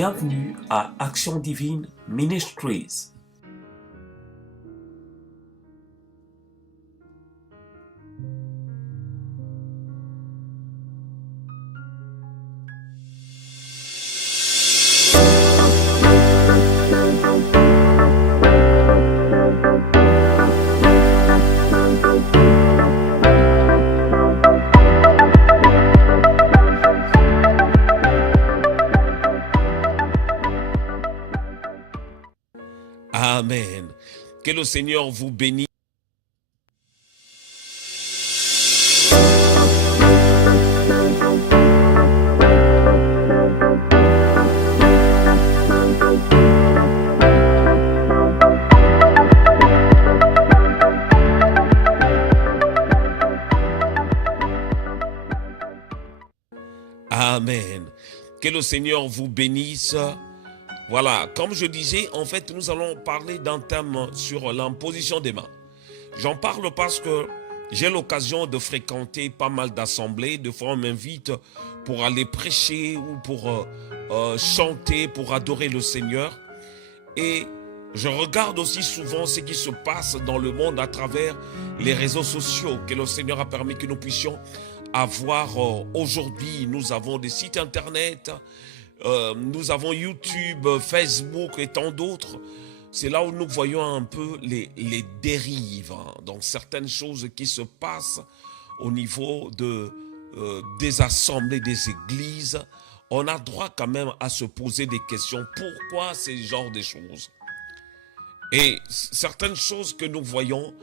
Bienvenue à Action Divine Ministries. Amen. Que le Seigneur vous bénisse. Amen. Que le Seigneur vous bénisse. Voilà, comme je disais, en fait, nous allons parler d'un thème sur l'imposition des mains. J'en parle parce que j'ai l'occasion de fréquenter pas mal d'assemblées. De fois, on m'invite pour aller prêcher ou pour chanter, pour adorer le Seigneur. Et je regarde aussi souvent ce qui se passe dans le monde à travers les réseaux sociaux que le Seigneur a permis que nous puissions avoir aujourd'hui. Nous avons des sites internet, nous avons YouTube, Facebook et tant d'autres. C'est là où nous voyons un peu les dérives, donc certaines choses qui se passent au niveau des assemblées, des églises. On a droit quand même à se poser des questions. Pourquoi ces genres de choses? Et certaines choses que nous voyons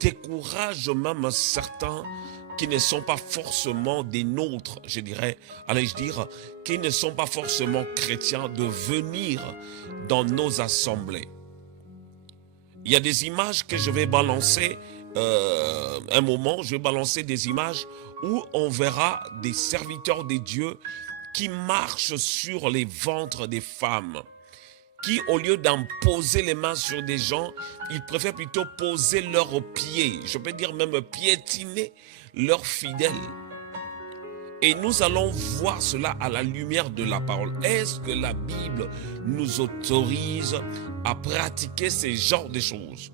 découragent même certains qui ne sont pas forcément des nôtres, je dirais, allais-je dire, qui ne sont pas forcément chrétiens, de venir dans nos assemblées. Il y a des images que je vais balancer, un moment, je vais balancer des images où on verra des serviteurs de Dieu qui marchent sur les ventres des femmes, qui au lieu d'imposer les mains sur des gens, ils préfèrent plutôt poser leurs pieds, je peux dire même piétiner leurs fidèles. Et nous allons voir cela à la lumière de la parole. Est-ce que la Bible nous autorise à pratiquer ces genres de choses?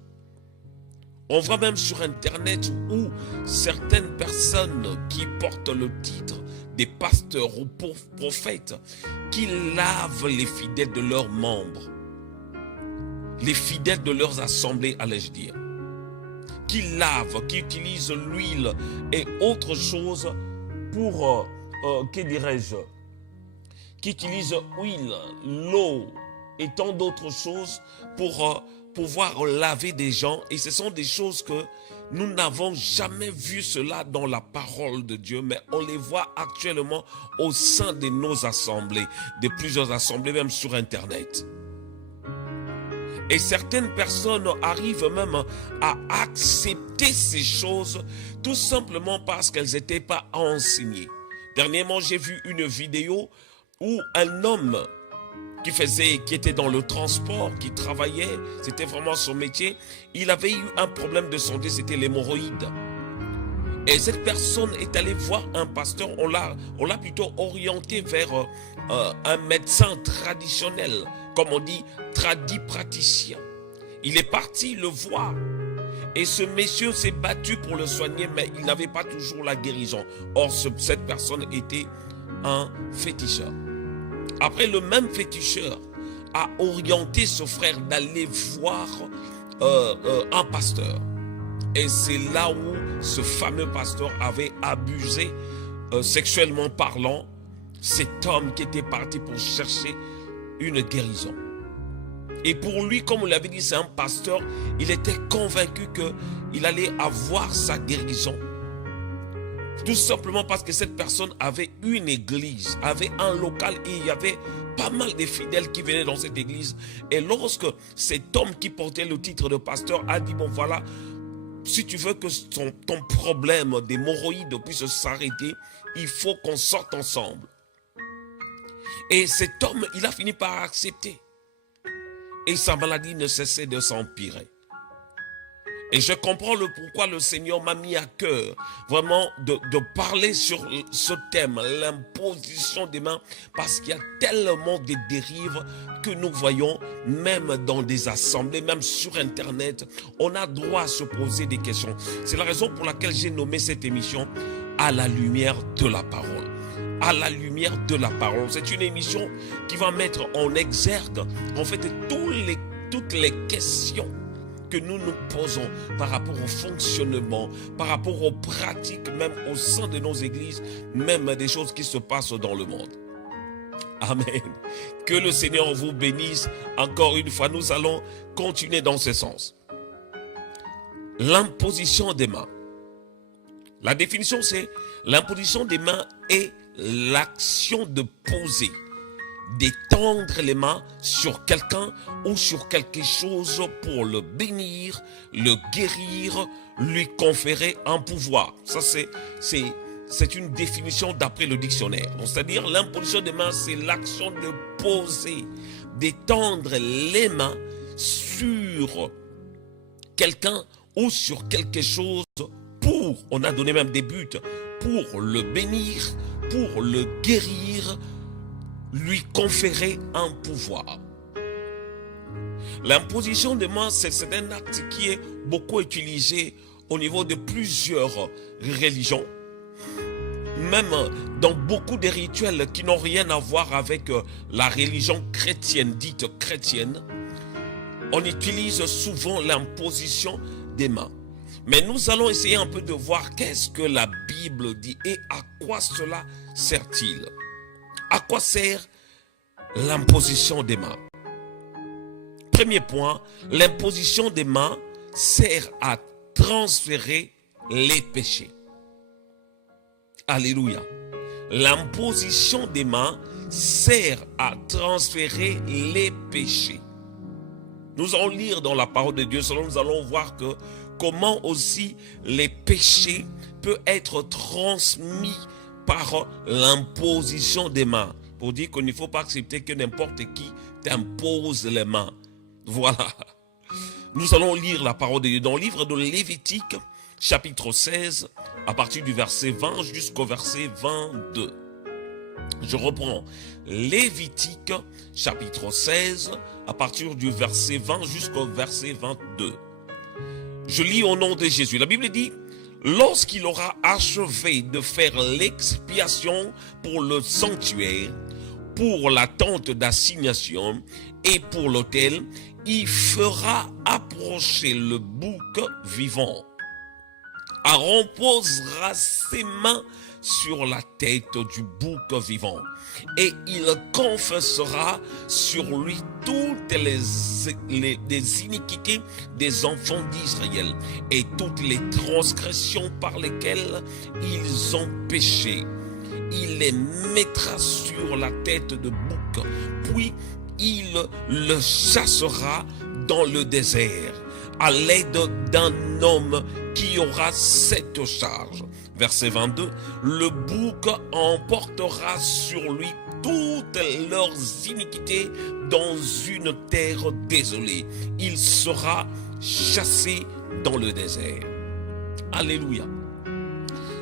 On voit même sur Internet où certaines personnes qui portent le titre des pasteurs ou prophètes, qui lavent les fidèles de leurs membres, les fidèles de leurs assemblées, allais-je dire, qui lavent, qui utilisent l'huile et autre chose pour, que dirais-je, qui utilisent huile, l'eau et tant d'autres choses pour pouvoir laver des gens. Et ce sont des choses que nous n'avons jamais vu cela dans la parole de Dieu, mais on les voit actuellement au sein de nos assemblées, de plusieurs assemblées, même sur Internet. Et certaines personnes arrivent même à accepter ces choses tout simplement parce qu'elles n'étaient pas enseignées. Dernièrement, j'ai vu une vidéo où un homme qui était dans le transport, qui travaillait, c'était vraiment son métier, il avait eu un problème de santé, c'était l'hémorroïde. Et cette personne est allée voir un pasteur, on l'a plutôt orienté vers un médecin traditionnel, comme on dit, praticien. Il est parti le voir. Et ce monsieur s'est battu pour le soigner, mais il n'avait pas toujours la guérison. Or, cette personne était un féticheur. Après, le même féticheur a orienté ce frère d'aller voir un pasteur. Et c'est là où ce fameux pasteur avait abusé, sexuellement parlant, cet homme qui était parti pour chercher une guérison. Et pour lui, comme on l'avait dit, c'est un pasteur, il était convaincu qu'il allait avoir sa guérison. Tout simplement parce que cette personne avait une église, avait un local et il y avait pas mal de fidèles qui venaient dans cette église. Et lorsque cet homme qui portait le titre de pasteur a dit, bon voilà, si tu veux que ton problème d'hémorroïdes puisse s'arrêter, il faut qu'on sorte ensemble. Et cet homme, il a fini par accepter. Et sa maladie ne cessait de s'empirer. Et je comprends le pourquoi le Seigneur m'a mis à cœur vraiment de parler sur ce thème, l'imposition des mains, parce qu'il y a tellement de dérives que nous voyons, même dans des assemblées, même sur Internet. On a droit à se poser des questions. C'est la raison pour laquelle j'ai nommé cette émission « À la lumière de la parole ». À la lumière de la parole. C'est une émission qui va mettre en exergue, en fait, toutes les questions que nous nous posons par rapport au fonctionnement, par rapport aux pratiques, même au sein de nos églises, même des choses qui se passent dans le monde. Amen. Que le Seigneur vous bénisse. Encore une fois, nous allons continuer dans ce sens. L'imposition des mains. La définition, c'est l'imposition des mains est l'action de poser, d'étendre les mains sur quelqu'un ou sur quelque chose pour le bénir, le guérir, lui conférer un pouvoir. Ça, c'est une définition d'après le dictionnaire. C'est-à-dire l'imposition des mains, c'est l'action de poser, d'étendre les mains sur quelqu'un ou sur quelque chose pour, on a donné même des buts, pour le bénir, pour le guérir, lui conférer un pouvoir. L'imposition des mains, c'est un acte qui est beaucoup utilisé au niveau de plusieurs religions, même dans beaucoup de rituels qui n'ont rien à voir avec la religion chrétienne, dite chrétienne. On utilise souvent l'imposition des mains. Mais nous allons essayer un peu de voir qu'est-ce que la Bible dit et à quoi cela sert-il. À quoi sert l'imposition des mains? Premier point, l'imposition des mains sert à transférer les péchés. Alléluia. L'imposition des mains sert à transférer les péchés. Nous allons lire dans la parole de Dieu, nous allons voir que comment aussi les péchés peuvent être transmis par l'imposition des mains. Pour dire qu'il ne faut pas accepter que n'importe qui t'impose les mains. Voilà. Nous allons lire la parole de Dieu dans le livre de Lévitique, chapitre 16, à partir du verset 20 jusqu'au verset 22. Je reprends. Lévitique, chapitre 16, à partir du verset 20 jusqu'au verset 22. Je lis au nom de Jésus. La Bible dit, lorsqu'il aura achevé de faire l'expiation pour le sanctuaire, pour la tente d'assignation et pour l'autel, il fera approcher le bouc vivant. Aaron posera ses mains sur la tête du bouc vivant et il confessera sur lui toutes les iniquités des enfants d'Israël et toutes les transgressions par lesquelles ils ont péché. Il les mettra sur la tête de bouc, puis il le chassera dans le désert à l'aide d'un homme qui aura cette charge. Verset 22, le bouc emportera sur lui toutes leurs iniquités dans une terre désolée. Il sera chassé dans le désert. Alléluia.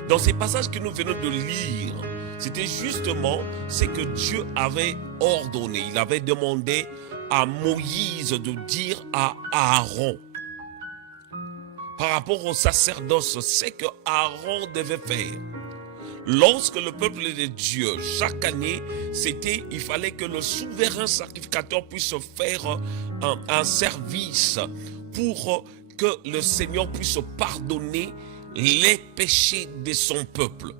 Dans ces passages que nous venons de lire, c'était justement ce que Dieu avait ordonné. Il avait demandé à Moïse de dire à Aaron, par rapport au sacerdoce, c'est que Aaron devait faire. Lorsque le peuple de Dieu, chaque année, il fallait que le souverain sacrificateur puisse faire un service pour que le Seigneur puisse pardonner les péchés de son peuple.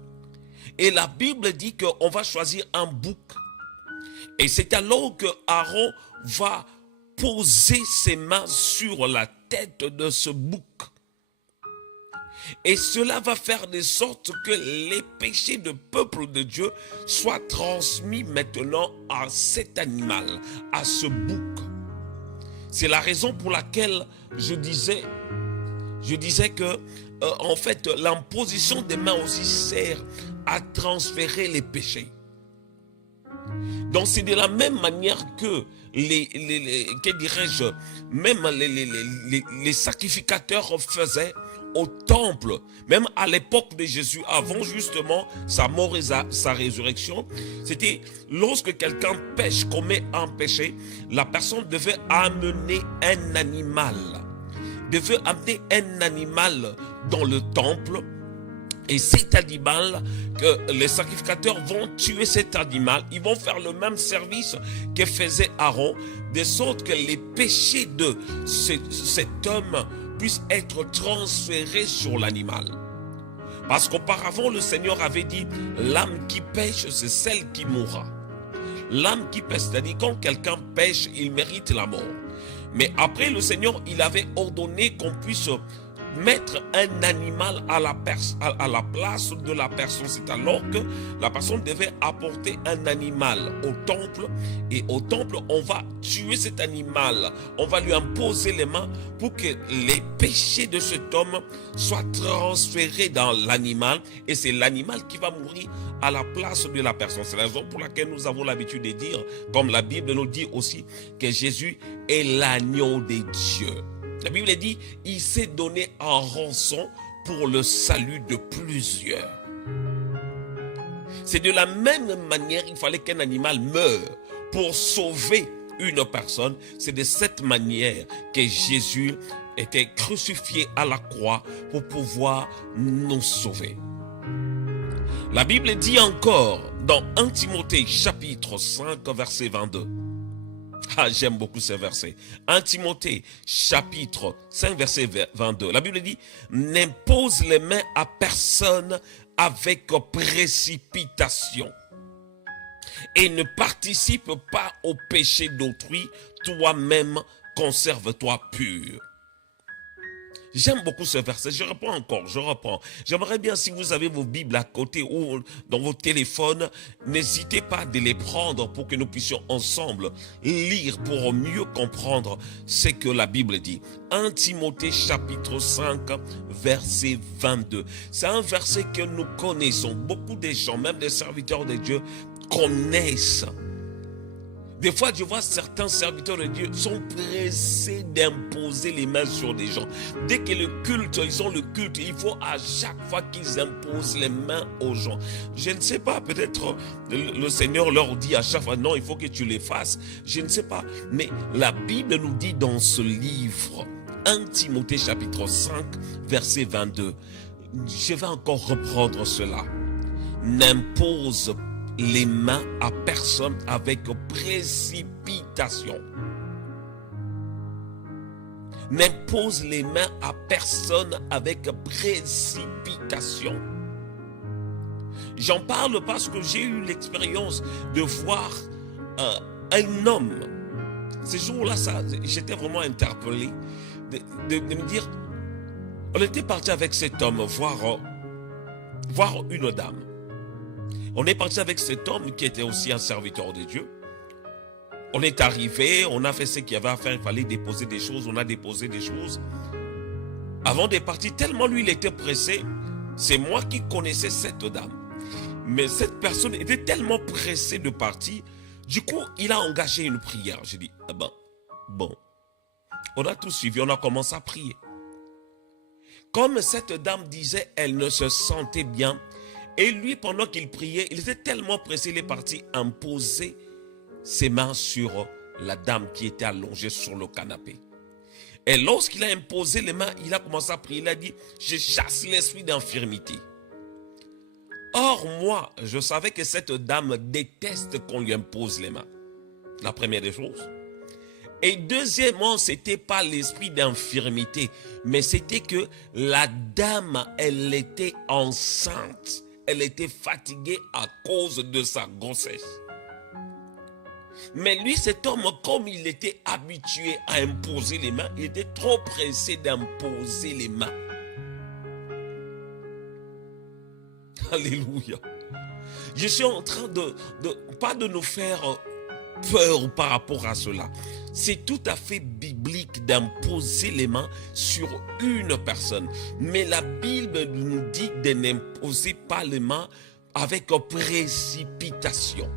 Et la Bible dit qu'on va choisir un bouc. Et c'est alors que Aaron va poser ses mains sur la tête de ce bouc. Et cela va faire de sorte que les péchés du peuple de Dieu soient transmis maintenant à cet animal, à ce bouc. C'est la raison pour laquelle je disais que en fait l'imposition des mains aussi sert à transférer les péchés. Donc c'est de la même manière que que dirais-je, même les sacrificateurs faisaient au temple, même à l'époque de Jésus, avant justement sa mort et sa résurrection, c'était lorsque quelqu'un pêche, commet un péché, la personne devait amener un animal, dans le temple. Et cet animal, que les sacrificateurs vont tuer cet animal, ils vont faire le même service que faisait Aaron, de sorte que les péchés de cet homme puissent être transférés sur l'animal. Parce qu'auparavant, le Seigneur avait dit, l'âme qui pêche, c'est celle qui mourra. L'âme qui pêche, c'est-à-dire quand quelqu'un pêche, il mérite la mort. Mais après, le Seigneur, il avait ordonné qu'on puisse mettre un animal à la place de la personne. C'est alors que la personne devait apporter un animal au temple, et au temple on va tuer cet animal, on va lui imposer les mains pour que les péchés de cet homme soient transférés dans l'animal, et c'est l'animal qui va mourir à la place de la personne. C'est la raison pour laquelle nous avons l'habitude de dire, comme la Bible nous dit aussi, que Jésus est l'agneau de Dieu. La Bible dit, il s'est donné en rançon pour le salut de plusieurs. C'est de la même manière, il fallait qu'un animal meure pour sauver une personne. C'est de cette manière que Jésus était crucifié à la croix pour pouvoir nous sauver. La Bible dit encore dans 1 Timothée chapitre 5 verset 22. Ah, j'aime beaucoup ce verset. 1 Timothée, chapitre 5, verset 22. La Bible dit, n'impose les mains à personne avec précipitation. Et ne participe pas au péché d'autrui, toi-même conserve-toi pur. J'aime beaucoup ce verset, je reprends. J'aimerais bien, si vous avez vos Bibles à côté ou dans vos téléphones, n'hésitez pas de les prendre pour que nous puissions ensemble lire pour mieux comprendre ce que la Bible dit. 1 Timothée chapitre 5 verset 22. C'est un verset que nous connaissons. Beaucoup de gens, même des serviteurs de Dieu, connaissent. Des fois, je vois certains serviteurs de Dieu sont pressés d'imposer les mains sur des gens. Dès que le culte, ils ont le culte, il faut à chaque fois qu'ils imposent les mains aux gens. Je ne sais pas, peut-être le Seigneur leur dit à chaque fois, non, il faut que tu les fasses. Je ne sais pas, mais la Bible nous dit dans ce livre, 1 Timothée chapitre 5, verset 22, je vais encore reprendre cela. N'impose pas les mains à personne avec précipitation. N'impose les mains à personne avec précipitation. J'en parle parce que j'ai eu l'expérience de voir un homme. Ces jours-là, j'étais vraiment interpellé de me dire, on était parti avec cet homme voir une dame. On est parti avec cet homme qui était aussi un serviteur de Dieu. On est arrivé, on a fait ce qu'il y avait à faire, il fallait déposer des choses, on a déposé des choses. Avant de partir, tellement lui il était pressé, c'est moi qui connaissais cette dame. Mais cette personne était tellement pressée de partir, du coup il a engagé une prière. J'ai dit, ah ben, bon, on a tout suivi, on a commencé à prier. Comme cette dame disait, elle ne se sentait bien. Et lui, pendant qu'il priait, il était tellement pressé, il est parti imposer ses mains sur la dame qui était allongée sur le canapé. Et lorsqu'il a imposé les mains, il a commencé à prier. Il a dit, je chasse l'esprit d'infirmité. Or, moi, je savais que cette dame déteste qu'on lui impose les mains. La première des choses. Et deuxièmement, c'était pas l'esprit d'infirmité, mais c'était que la dame, elle était enceinte. Elle était fatiguée à cause de sa grossesse. Mais lui, cet homme, comme il était habitué à imposer les mains, il était trop pressé d'imposer les mains. Alléluia. Je suis en train pas de nous faire peur par rapport à cela. C'est tout à fait biblique d'imposer les mains sur une personne. Mais la Bible nous dit de n'imposer pas les mains avec précipitation.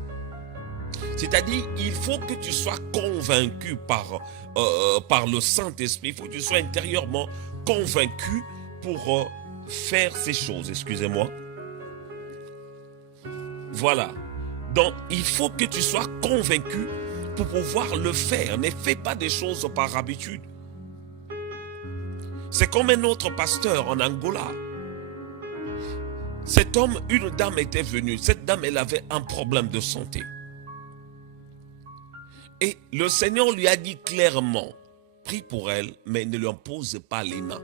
C'est-à-dire, il faut que tu sois convaincu par le Saint-Esprit. Il faut que tu sois intérieurement convaincu pour faire ces choses. Excusez-moi. Voilà. Donc, il faut que tu sois convaincu pour pouvoir le faire. Ne fais pas des choses par habitude. C'est comme un autre pasteur en Angola. Cet homme, une dame était venue. Cette dame, elle avait un problème de santé. Et le Seigneur lui a dit clairement, prie pour elle, mais ne lui impose pas les mains.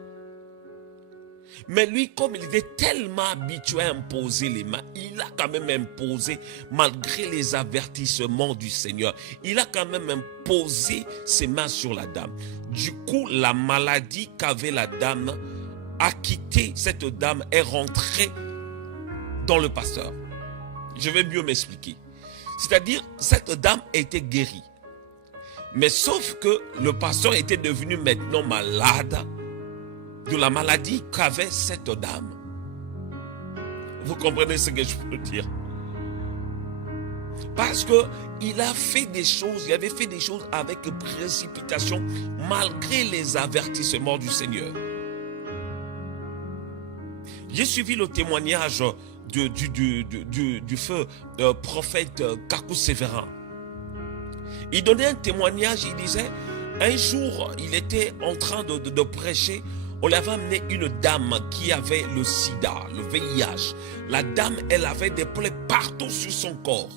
Mais lui, comme il était tellement habitué à imposer les mains, il a quand même imposé, malgré les avertissements du Seigneur, il a quand même imposé ses mains sur la dame. Du coup, la maladie qu'avait la dame a quitté cette dame, est rentrée dans le pasteur. Je vais mieux m'expliquer. C'est-à-dire, cette dame était guérie. Mais sauf que le pasteur était devenu maintenant malade de la maladie qu'avait cette dame. Vous comprenez ce que je veux dire? Parce que il a fait des choses, il avait fait des choses avec précipitation malgré les avertissements du Seigneur. J'ai suivi le témoignage du feu prophète Kakou Sévérin. Il donnait un témoignage, il disait, un jour, il était en train de prêcher, on lui avait amené une dame qui avait le sida, le VIH. La dame, elle avait des plaies partout sur son corps.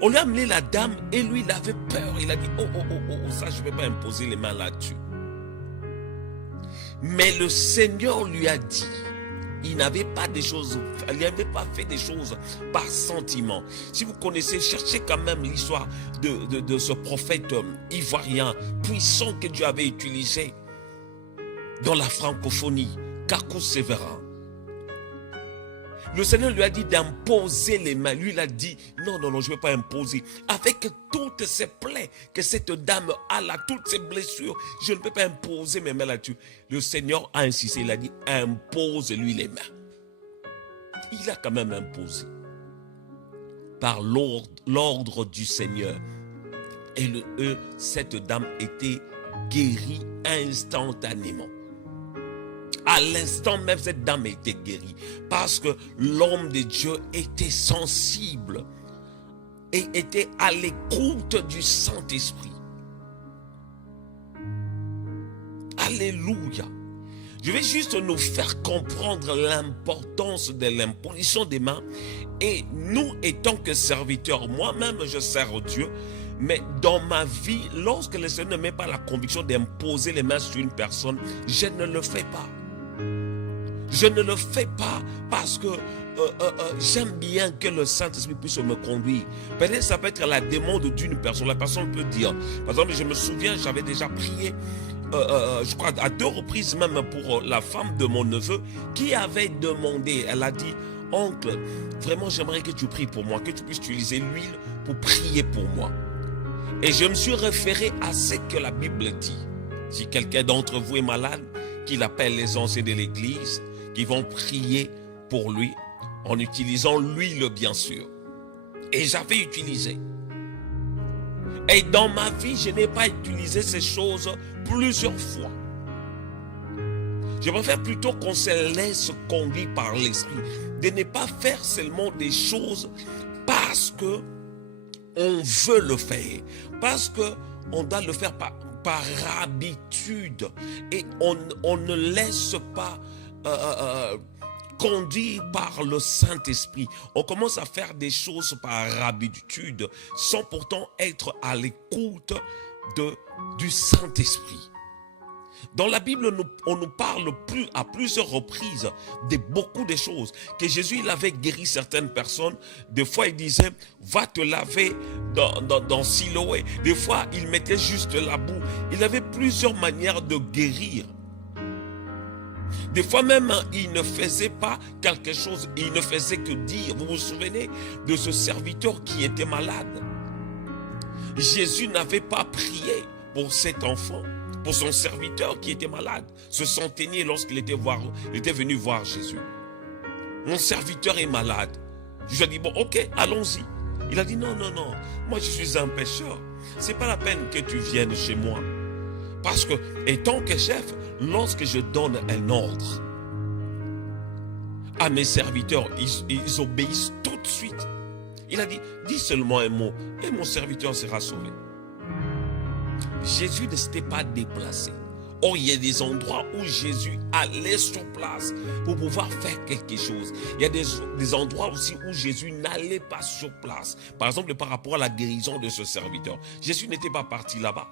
On lui a amené la dame et lui, il avait peur. Il a dit, ça, je ne vais pas imposer les mains là-dessus. Mais le Seigneur lui a dit, il n'avait pas fait des choses par sentiment. Si vous connaissez, cherchez quand même l'histoire de ce prophète ivoirien puissant que Dieu avait utilisé dans la francophonie, Kakou Sévérin. Le Seigneur lui a dit d'imposer les mains. Lui, il a dit, non, je ne vais pas imposer. Avec toutes ces plaies que cette dame a là, toutes ces blessures, je ne peux pas imposer mes mains là-dessus. Le Seigneur a insisté, il a dit, impose-lui les mains. Il a quand même imposé. Par l'ordre du Seigneur. Et cette dame était guérie instantanément. À l'instant même, cette dame était guérie. Parce que l'homme de Dieu était sensible et était à l'écoute du Saint-Esprit. Alléluia. Je vais juste nous faire comprendre l'importance de l'imposition des mains. Et nous, étant que serviteurs, moi-même, je sers Dieu. Mais dans ma vie, lorsque le Seigneur ne met pas la conviction d'imposer les mains sur une personne, je ne le fais pas. Je ne le fais pas parce que j'aime bien que le Saint-Esprit puisse me conduire. Peut-être ça peut être la demande d'une personne. La personne peut dire, par exemple, je me souviens, j'avais déjà prié, je crois à 2 reprises même pour la femme de mon neveu qui avait demandé, elle a dit, oncle, vraiment j'aimerais que tu pries pour moi, que tu puisses utiliser l'huile pour prier pour moi. Et je me suis référé à ce que la Bible dit. Si quelqu'un d'entre vous est malade, qu'il appelle les anciens de l'église, qui vont prier pour lui, en utilisant l'huile bien sûr. Et j'avais utilisé. Et dans ma vie, je n'ai pas utilisé ces choses plusieurs fois. Je préfère plutôt qu'on se laisse conduire par l'esprit. De ne pas faire seulement des choses parce que on veut le faire. Parce que on doit le faire par habitude. Et on ne laisse pas conduit par le Saint-Esprit. On commence à faire des choses par habitude sans pourtant être à l'écoute du Saint-Esprit. Dans la Bible, on nous parle à plusieurs reprises de beaucoup de choses. Que Jésus, il avait guéri certaines personnes. Des fois, il disait, va te laver dans Siloé. Des fois, il mettait juste la boue. Il avait plusieurs manières de guérir. Des fois même, il ne faisait pas quelque chose, il ne faisait que dire. Vous vous souvenez de ce serviteur qui était malade? Jésus n'avait pas prié pour cet enfant, pour son serviteur qui était malade, ce centenier lorsqu'il était venu voir Jésus. Mon serviteur est malade. Je lui ai dit, bon, ok, allons-y. Il a dit non, non, non, moi je suis un pécheur. C'est pas la peine que tu viennes chez moi. Parce que, étant que chef, lorsque je donne un ordre à mes serviteurs, ils obéissent tout de suite. Il a dit, dis seulement un mot et mon serviteur sera sauvé. Jésus ne s'était pas déplacé. Or, il y a des endroits où Jésus allait sur place pour pouvoir faire quelque chose. Il y a des endroits aussi où Jésus n'allait pas sur place. Par exemple, par rapport à la guérison de ce serviteur. Jésus n'était pas parti là-bas.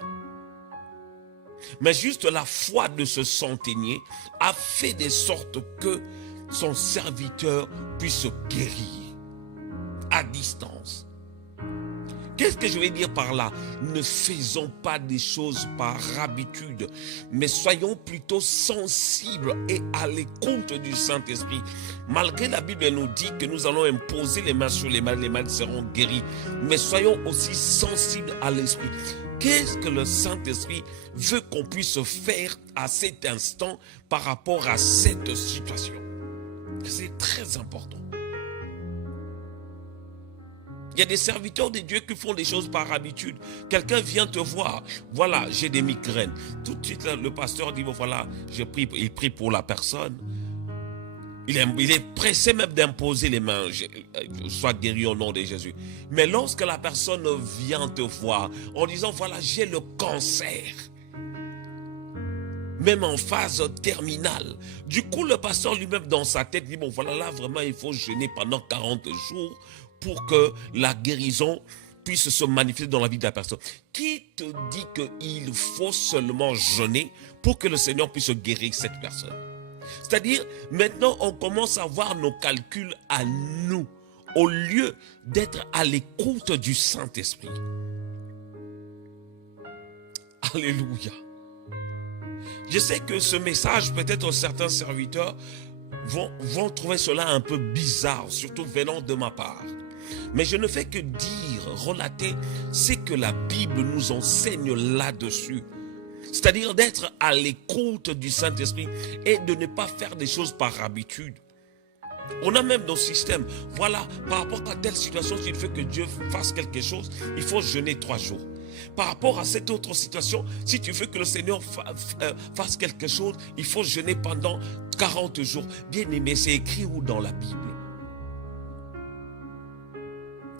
Mais juste la foi de ce centenier a fait de sorte que son serviteur puisse guérir à distance. Qu'est-ce que je vais dire par là? Ne faisons pas des choses par habitude, mais soyons plutôt sensibles et à l'écoute du Saint-Esprit. Malgré la Bible nous dit que nous allons imposer les mains sur les malades seront guéris, mais soyons aussi sensibles à l'Esprit. Qu'est-ce que le Saint-Esprit veut qu'on puisse faire à cet instant par rapport à cette situation? C'est très important. Il y a des serviteurs de Dieu qui font des choses par habitude. Quelqu'un vient te voir. Voilà, j'ai des migraines. Tout de suite, le pasteur dit, bon, voilà, il prie pour la personne. Il est pressé même d'imposer les mains. Sois guéri au nom de Jésus. Mais lorsque la personne vient te voir en disant, voilà, j'ai le cancer. Même en phase terminale. Du coup, le pasteur lui-même dans sa tête dit, bon, voilà, là, vraiment, il faut jeûner pendant 40 jours pour que la guérison puisse se manifester dans la vie de la personne. Qui te dit qu'il faut seulement jeûner pour que le Seigneur puisse guérir cette personne? C'est-à-dire, maintenant, on commence à voir nos calculs à nous, au lieu d'être à l'écoute du Saint-Esprit. Alléluia. Je sais que ce message, peut-être certains serviteurs vont trouver cela un peu bizarre, surtout venant de ma part. Mais je ne fais que dire, relater, ce que la Bible nous enseigne là-dessus. C'est-à-dire d'être à l'écoute du Saint-Esprit et de ne pas faire des choses par habitude. On a même nos systèmes. Voilà, par rapport à telle situation, s'il fait que Dieu fasse quelque chose, il faut jeûner 3 jours. Par rapport à cette autre situation, si tu veux que le Seigneur fasse quelque chose, il faut jeûner pendant 40 jours. Bien aimé, c'est écrit où dans la Bible?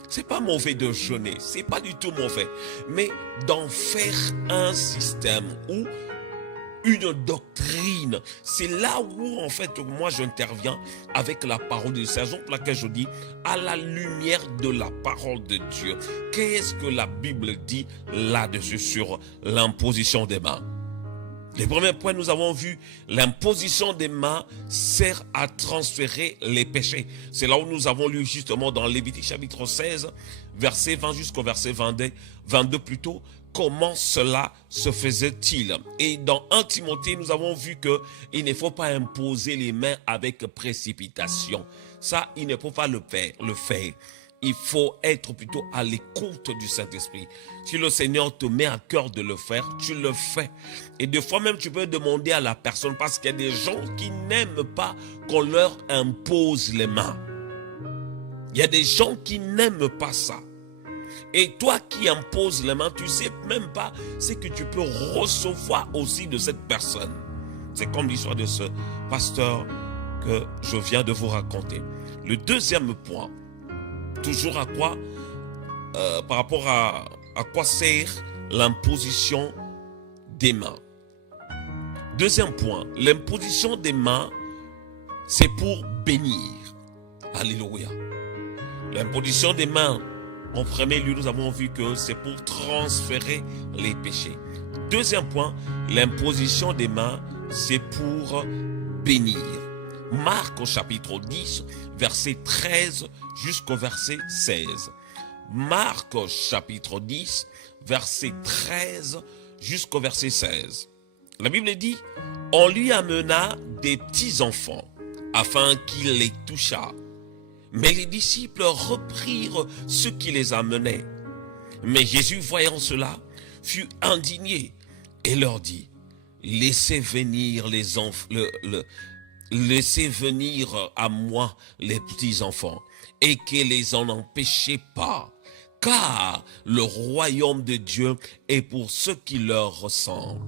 C'est pas mauvais de jeûner, c'est pas du tout mauvais. Mais d'en faire un système ou une doctrine, c'est là où en fait moi j'interviens avec la parole de Dieu. C'est la raison pour laquelle je dis à la lumière de la parole de Dieu. Qu'est-ce que la Bible dit là-dessus sur l'imposition des mains? Les premiers points, nous avons vu, l'imposition des mains sert à transférer les péchés. C'est là où nous avons lu justement dans Lévitique chapitre 16, verset 20 jusqu'au verset 22 plutôt, comment cela se faisait-il. Et dans 1 Timothée, nous avons vu qu'il ne faut pas imposer les mains avec précipitation. Ça, il ne faut pas le faire. Il faut être plutôt à l'écoute du Saint-Esprit. Si le Seigneur te met à cœur de le faire, tu le fais. Et des fois même, tu peux demander à la personne, parce qu'il y a des gens qui n'aiment pas qu'on leur impose les mains. Il y a des gens qui n'aiment pas ça. Et toi qui imposes les mains, tu ne sais même pas ce que tu peux recevoir aussi de cette personne. C'est comme l'histoire de ce pasteur que je viens de vous raconter. Le deuxième point, toujours à quoi, par rapport à quoi sert l'imposition des mains. Deuxième point, l'imposition des mains, c'est pour bénir. Alléluia. L'imposition des mains, en premier lieu, nous avons vu que c'est pour transférer les péchés. Deuxième point, l'imposition des mains, c'est pour bénir. Marc au chapitre 10, verset 13 jusqu'au verset 16. Marc au chapitre 10, verset 13 jusqu'au verset 16. La Bible dit, on lui amena des petits enfants afin qu'il les touchât. Mais les disciples reprirent ceux qui les amenaient. Mais Jésus, voyant cela, fut indigné et leur dit, laissez venir les enfants, laissez venir à moi les petits enfants et que les en empêchez pas, car le royaume de Dieu est pour ceux qui leur ressemblent.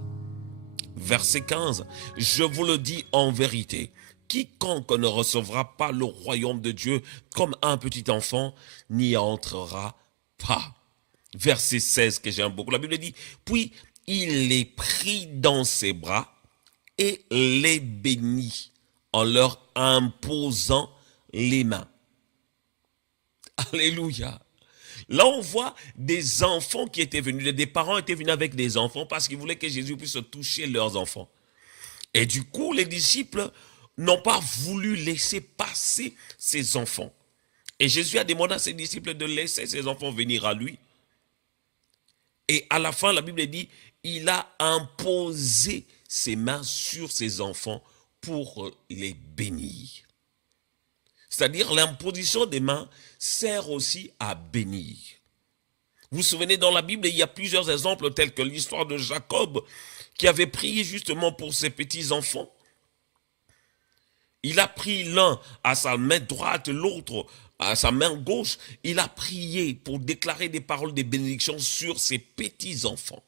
Verset 15, je vous le dis en vérité, quiconque ne recevra pas le royaume de Dieu comme un petit enfant n'y entrera pas. Verset 16 que j'aime beaucoup, la Bible dit, puis il les prit dans ses bras et les bénit en leur imposant les mains. Alléluia. Là, on voit des enfants qui étaient venus, des parents étaient venus avec des enfants parce qu'ils voulaient que Jésus puisse toucher leurs enfants. Et du coup, les disciples n'ont pas voulu laisser passer ces enfants. Et Jésus a demandé à ses disciples de laisser ses enfants venir à lui. Et à la fin, la Bible dit, il a imposé ses mains sur ses enfants pour les bénir. C'est-à-dire l'imposition des mains sert aussi à bénir. Vous vous souvenez, dans la Bible, il y a plusieurs exemples tels que l'histoire de Jacob qui avait prié justement pour ses petits-enfants. Il a pris l'un à sa main droite, l'autre à sa main gauche. Il a prié pour déclarer des paroles de bénédiction sur ses petits-enfants.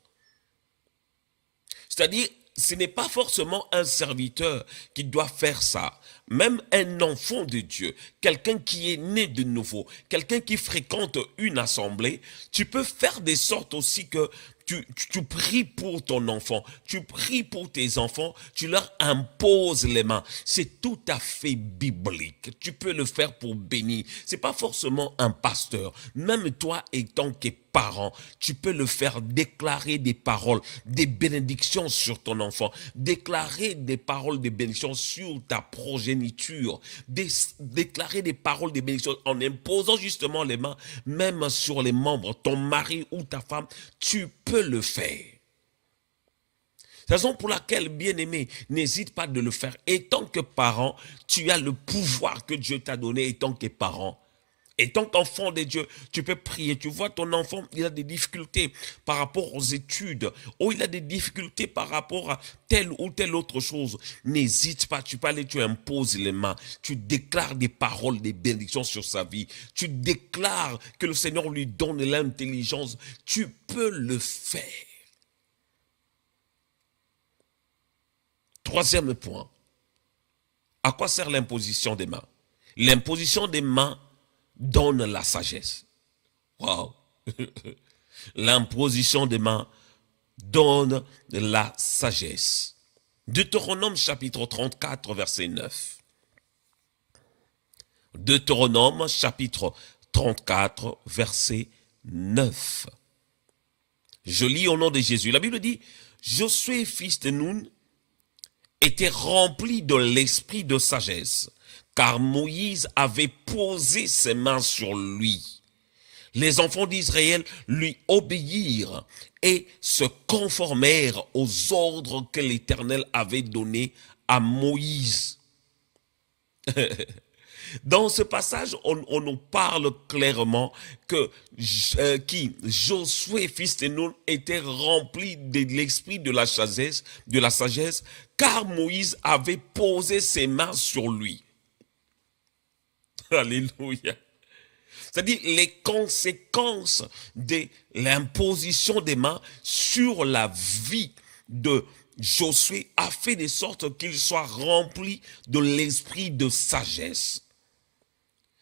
C'est-à-dire, ce n'est pas forcément un serviteur qui doit faire ça. Même un enfant de Dieu, quelqu'un qui est né de nouveau, quelqu'un qui fréquente une assemblée, tu peux faire des sortes aussi que tu pries pour ton enfant, tu pries pour tes enfants, tu leur imposes les mains. C'est tout à fait biblique. Tu peux le faire pour bénir. C'est pas forcément un pasteur. Même toi, étant que parent, tu peux le faire déclarer des paroles, des bénédictions sur ton enfant, déclarer des paroles de bénédiction sur ta progéniture, déclarer des paroles de bénédiction en imposant justement les mains, même sur les membres, ton mari ou ta femme, tu peux le faire. C'est la raison pour laquelle, bien-aimé, n'hésite pas de le faire. Et tant que parent, tu as le pouvoir que Dieu t'a donné, et tant que parent. Et tant qu'enfant de Dieu, tu peux prier. Tu vois ton enfant, il a des difficultés par rapport aux études. Ou il a des difficultés par rapport à telle ou telle autre chose. N'hésite pas, tu peux aller, tu imposes les mains. Tu déclares des paroles, des bénédictions sur sa vie. Tu déclares que le Seigneur lui donne l'intelligence. Tu peux le faire. Troisième point. À quoi sert l'imposition des mains? L'imposition des mains donne la sagesse. Wow. L'imposition des mains donne la sagesse. Deutéronome chapitre 34, verset 9. Deutéronome chapitre 34, verset 9. Je lis au nom de Jésus. La Bible dit, Josué, fils de Nun, était rempli de l'esprit de sagesse, car Moïse avait posé ses mains sur lui. Les enfants d'Israël lui obéirent et se conformèrent aux ordres que l'Éternel avait donnés à Moïse. Dans ce passage, on nous parle clairement que Josué, fils de Nun, était rempli de l'esprit de la sagesse, car Moïse avait posé ses mains sur lui. Alléluia. C'est-à-dire les conséquences de l'imposition des mains sur la vie de Josué a fait de sorte qu'il soit rempli de l'esprit de sagesse.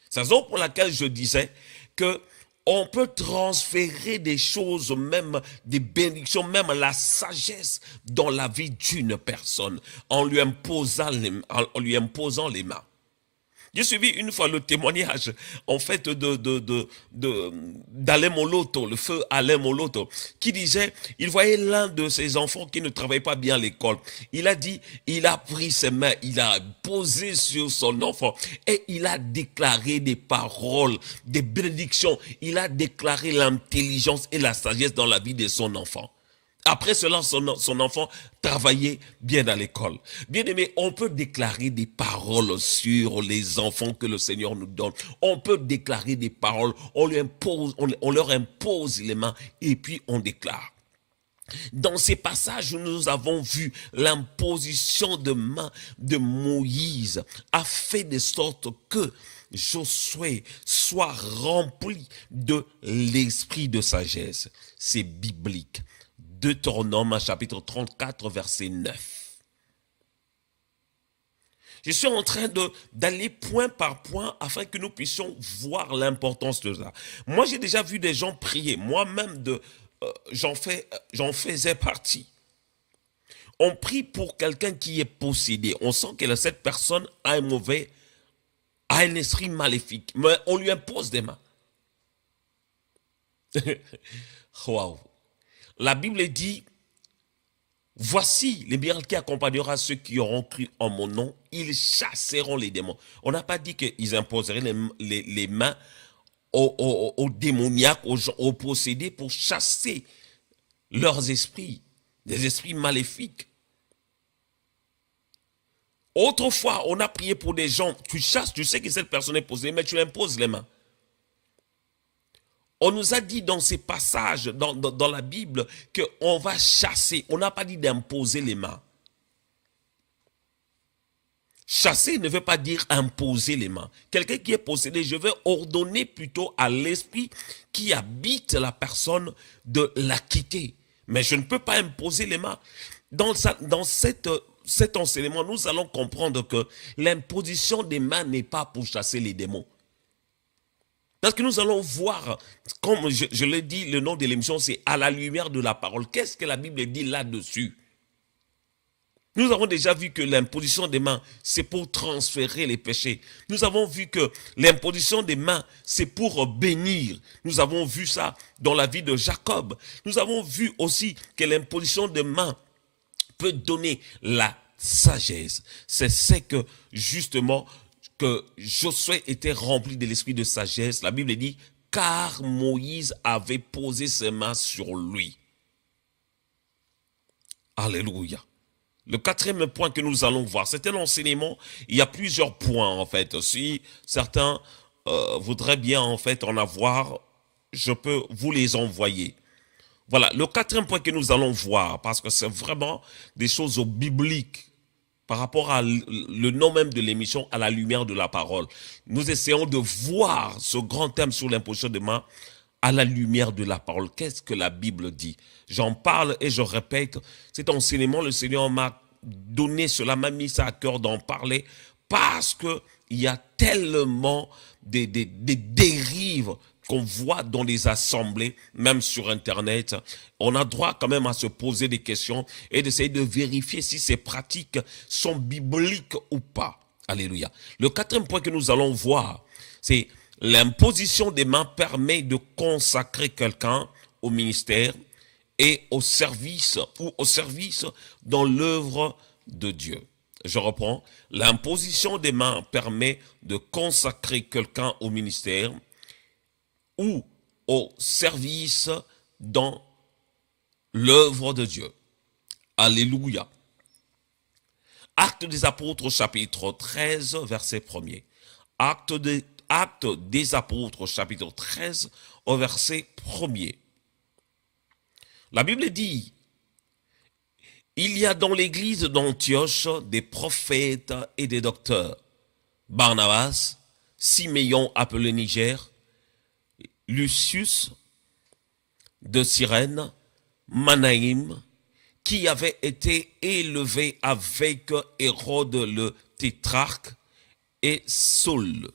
C'est la raison pour laquelle je disais que on peut transférer des choses, même des bénédictions, même la sagesse dans la vie d'une personne en lui imposant les mains. J'ai suivi une fois le témoignage, en fait, d'Alain Moloto, le feu Alain Moloto, qui disait, il voyait l'un de ses enfants qui ne travaillait pas bien à l'école. Il a dit, il a pris ses mains, il a posé sur son enfant et il a déclaré des paroles, des bénédictions. Il a déclaré l'intelligence et la sagesse dans la vie de son enfant. Après cela, son enfant travaillait bien à l'école. Bien aimé, on peut déclarer des paroles sur les enfants que le Seigneur nous donne. On peut déclarer des paroles, on leur impose les mains et puis on déclare. Dans ces passages, nous avons vu l'imposition de main de Moïse a fait de sorte que Josué soit rempli de l'esprit de sagesse. C'est biblique. Deutéronome chapitre 34 verset 9. Je suis en train d'aller point par point afin que nous puissions voir l'importance de ça. Moi, j'ai déjà vu des gens prier. Moi-même, j'en faisais partie. On prie pour quelqu'un qui est possédé. On sent que cette personne a un esprit maléfique. Mais on lui impose des mains. Waouh. La Bible dit, voici les miracles qui accompagnera ceux qui auront cru en mon nom. Ils chasseront les démons. On n'a pas dit qu'ils imposeraient les mains aux démoniaques, aux possédés pour chasser leurs esprits, des esprits maléfiques. Autrefois, on a prié pour des gens, tu chasses, tu sais que cette personne est possédée, mais tu imposes les mains. On nous a dit dans ces passages, dans la Bible, qu'on va chasser. On n'a pas dit d'imposer les mains. Chasser ne veut pas dire imposer les mains. Quelqu'un qui est possédé, je vais ordonner plutôt à l'esprit qui habite la personne de la quitter. Mais je ne peux pas imposer les mains. Dans cet enseignement, nous allons comprendre que l'imposition des mains n'est pas pour chasser les démons. Parce que nous allons voir, comme je l'ai dit, le nom de l'émission, c'est à la lumière de la parole. Qu'est-ce que la Bible dit là-dessus? Nous avons déjà vu que l'imposition des mains, c'est pour transférer les péchés. Nous avons vu que l'imposition des mains, c'est pour bénir. Nous avons vu ça dans la vie de Jacob. Nous avons vu aussi que l'imposition des mains peut donner la sagesse. C'est ce que, justement, que Josué était rempli de l'esprit de sagesse. La Bible dit, car Moïse avait posé ses mains sur lui. Alléluia. Le quatrième point que nous allons voir, c'est un enseignement. Il y a plusieurs points en fait. Si certains voudraient bien en fait en avoir, je peux vous les envoyer. Voilà, le quatrième point que nous allons voir, parce que c'est vraiment des choses bibliques par rapport à le nom même de l'émission, à la lumière de la parole. Nous essayons de voir ce grand thème sur l'imposition des mains à la lumière de la parole. Qu'est-ce que la Bible dit? J'en parle et je répète, cet enseignement, le Seigneur m'a donné cela, m'a mis ça à cœur d'en parler parce qu'il y a tellement des dérives qu'on voit dans les assemblées, même sur Internet. On a droit quand même à se poser des questions et d'essayer de vérifier si ces pratiques sont bibliques ou pas. Alléluia. Le quatrième point que nous allons voir, c'est l'imposition des mains permet de consacrer quelqu'un au ministère et au service dans l'œuvre de Dieu. Je reprends. L'imposition des mains permet de consacrer quelqu'un au ministère ou au service dans l'œuvre de Dieu. Alléluia. Actes des Apôtres, chapitre 13, verset 1er. Actes des Apôtres, chapitre 13, au verset 1er. La Bible dit, il y a dans l'église d'Antioche des prophètes et des docteurs. Barnabas, Siméon appelé Niger, Lucius de Cyrène, Manaïm, qui avait été élevé avec Hérode le tétrarque, et Saul.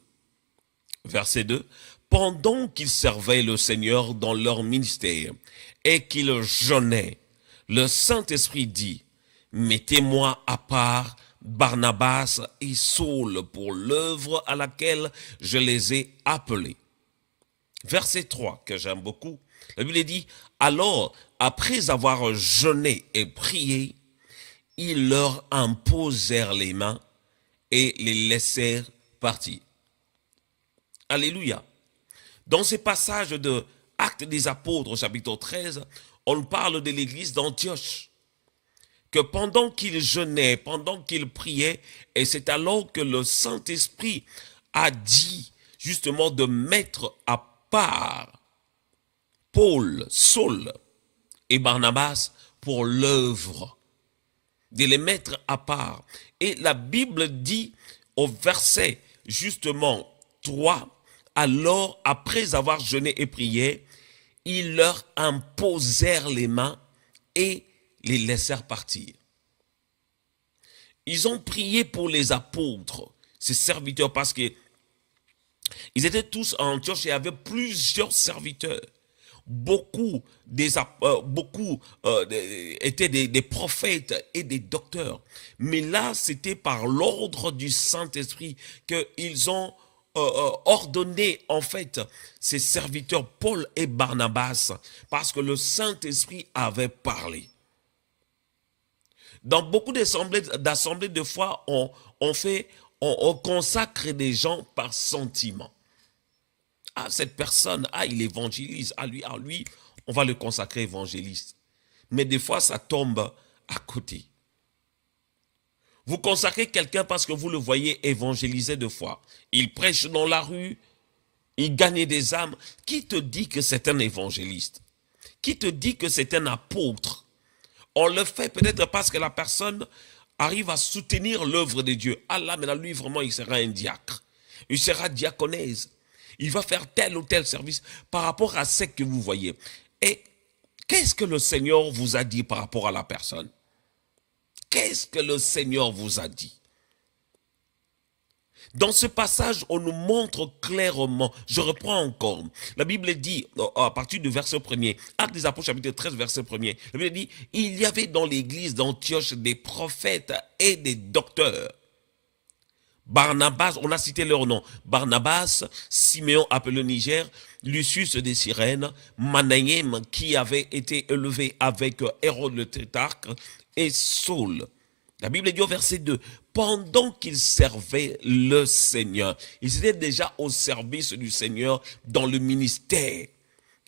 Verset 2. Pendant qu'ils servaient le Seigneur dans leur ministère et qu'ils jeûnaient, le Saint-Esprit dit, mettez-moi à part Barnabas et Saul pour l'œuvre à laquelle je les ai appelés. Verset 3, que j'aime beaucoup, la Bible dit, alors, après avoir jeûné et prié, ils leur imposèrent les mains et les laissèrent partir. Alléluia. Dans ces passages de Actes des Apôtres, chapitre 13, on parle de l'église d'Antioche. Que pendant qu'ils jeûnaient, pendant qu'ils priaient, et c'est alors que le Saint-Esprit a dit justement de mettre à part Paul, Saul et Barnabas pour l'œuvre, de les mettre à part. Et la Bible dit au verset justement 3, alors après avoir jeûné et prié, ils leur imposèrent les mains et les laissèrent partir. Ils ont prié pour les apôtres, ces serviteurs, parce que ils étaient tous à Antioche et il y avait plusieurs serviteurs. Beaucoup étaient des prophètes et des docteurs. Mais là, c'était par l'ordre du Saint-Esprit qu'ils ont ordonné en fait ces serviteurs Paul et Barnabas, parce que le Saint-Esprit avait parlé. Dans beaucoup d'assemblées, de foi, on consacre des gens par sentiment. Ah, cette personne, il évangélise, à lui, on va le consacrer évangéliste. Mais des fois, ça tombe à côté. Vous consacrez quelqu'un parce que vous le voyez évangéliser de foi. Il prêche dans la rue, il gagne des âmes. Qui te dit que c'est un évangéliste? Qui te dit que c'est un apôtre? On le fait peut-être parce que la personne arrive à soutenir l'œuvre de Dieu. Ah là, maintenant, lui, vraiment, il sera un diacre. Il sera diaconèse. Il va faire tel ou tel service par rapport à ce que vous voyez. Et qu'est-ce que le Seigneur vous a dit par rapport à la personne? Qu'est-ce que le Seigneur vous a dit? Dans ce passage, on nous montre clairement, je reprends encore, la Bible dit, à partir du verset 1er, Actes des Apôtres chapitre 13, verset 1er, la Bible dit, il y avait dans l'église d'Antioche des prophètes et des docteurs. Barnabas, on a cité leur nom, Barnabas, Siméon appelé Niger, Lucius de Cyrène, Manaïm qui avait été élevé avec Hérode le Tétrarque et Saul. La Bible dit au verset 2, pendant qu'ils servaient le Seigneur, ils étaient déjà au service du Seigneur dans le ministère.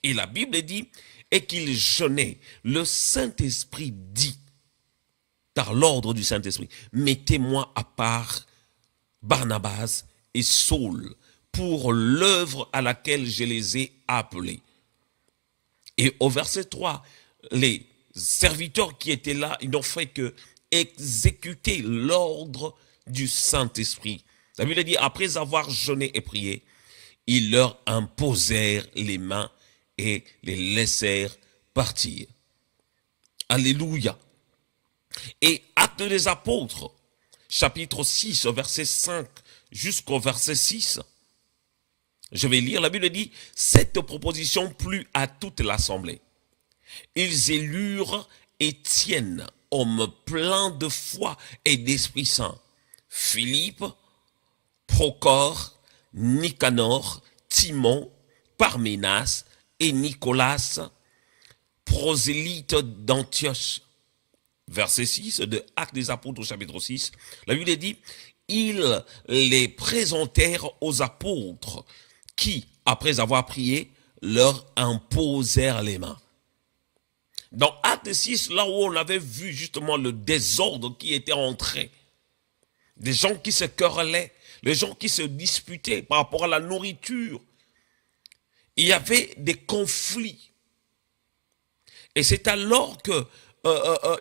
Et la Bible dit, et qu'ils jeûnaient, le Saint-Esprit dit, par l'ordre du Saint-Esprit, mettez-moi à part Barnabas et Saul pour l'œuvre à laquelle je les ai appelés. Et au verset 3, les serviteurs qui étaient là, ils n'ont fait que exécuter l'ordre du Saint-Esprit. La Bible dit, après avoir jeûné et prié, ils leur imposèrent les mains et les laissèrent partir. Alléluia. Et Actes des Apôtres, chapitre 6, verset 5 jusqu'au verset 6, je vais lire, la Bible dit, cette proposition plut à toute l'assemblée. Ils élurent Étienne, homme plein de foi et d'Esprit Saint, Philippe, Procor, Nicanor, Timon, Parménas et Nicolas, prosélyte d'Antioche. Verset 6 de Actes des Apôtres, chapitre 6, la Bible dit, ils les présentèrent aux apôtres qui, après avoir prié, leur imposèrent les mains. Dans Acte 6, là où on avait vu justement le désordre qui était entré, des gens qui se querellaient, les gens qui se disputaient par rapport à la nourriture, il y avait des conflits. Et c'est alors que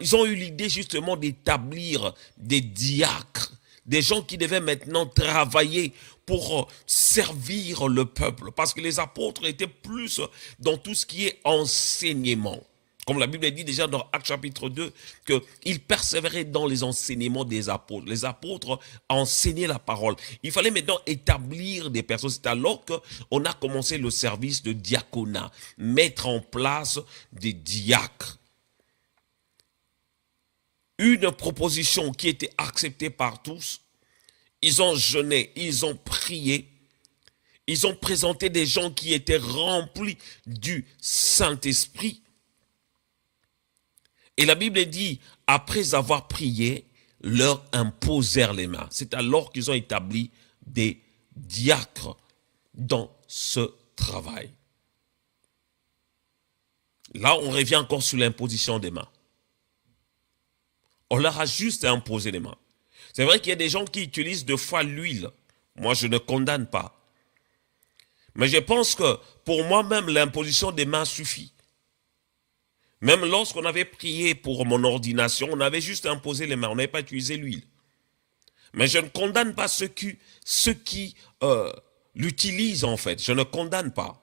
ils ont eu l'idée justement d'établir des diacres, des gens qui devaient maintenant travailler pour servir le peuple, parce que les apôtres étaient plus dans tout ce qui est enseignement. Comme la Bible dit déjà dans Actes chapitre 2, qu'ils persévéraient dans les enseignements des apôtres. Les apôtres enseignaient la parole. Il fallait maintenant établir des personnes. C'est alors qu'on a commencé le service de diaconat, mettre en place des diacres. Une proposition qui était acceptée par tous. Ils ont jeûné, ils ont prié, ils ont présenté des gens qui étaient remplis du Saint-Esprit. Et la Bible dit, après avoir prié, leur imposèrent les mains. C'est alors qu'ils ont établi des diacres dans ce travail. Là, on revient encore sur l'imposition des mains. On leur a juste imposé les mains. C'est vrai qu'il y a des gens qui utilisent de fois l'huile. Moi, je ne condamne pas. Mais je pense que pour moi-même, l'imposition des mains suffit. Même lorsqu'on avait prié pour mon ordination, on avait juste imposé les mains, on n'avait pas utilisé l'huile. Mais je ne condamne pas ceux qui l'utilisent en fait, je ne condamne pas.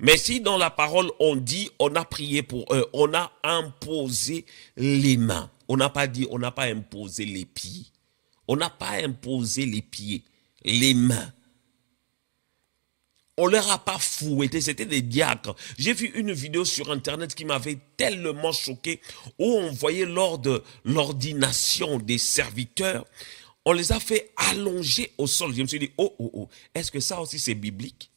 Mais si dans la parole on dit, on a prié pour eux, on a imposé les mains, on n'a pas dit, on n'a pas imposé les pieds, on n'a pas imposé les pieds, les mains. On ne leur a pas fouetté, c'était des diacres. J'ai vu une vidéo sur internet qui m'avait tellement choqué, où on voyait lors de l'ordination des serviteurs, on les a fait allonger au sol. Je me suis dit, oh, est-ce que ça aussi c'est biblique?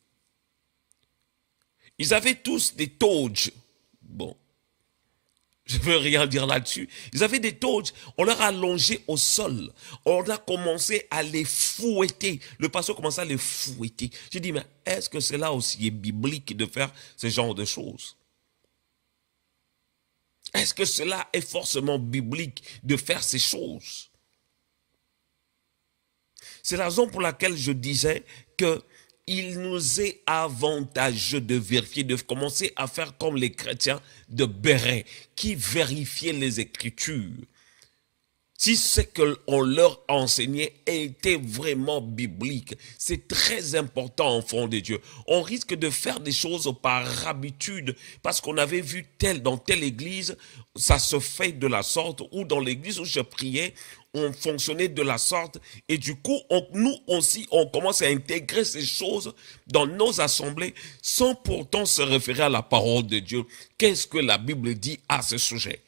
Ils avaient tous des toges. Bon, je ne veux rien dire là-dessus. Ils avaient des toges. On leur a allongé au sol. On a commencé à les fouetter. Le pasteur commençait à les fouetter. J'ai dit, mais est-ce que cela aussi est biblique de faire ce genre de choses? Est-ce que cela est forcément biblique de faire ces choses? C'est la raison pour laquelle je disais que il nous est avantageux de vérifier, de commencer à faire comme les chrétiens de Béret, qui vérifiaient les Écritures. Si ce qu'on leur enseignait était vraiment biblique, c'est très important, enfant de Dieu. On risque de faire des choses par habitude, parce qu'on avait vu dans telle église, ça se fait de la sorte, ou dans l'église où je priais, on fonctionnait de la sorte, et du coup, nous aussi, on commence à intégrer ces choses dans nos assemblées, sans pourtant se référer à la parole de Dieu. Qu'est-ce que la Bible dit à ce sujet?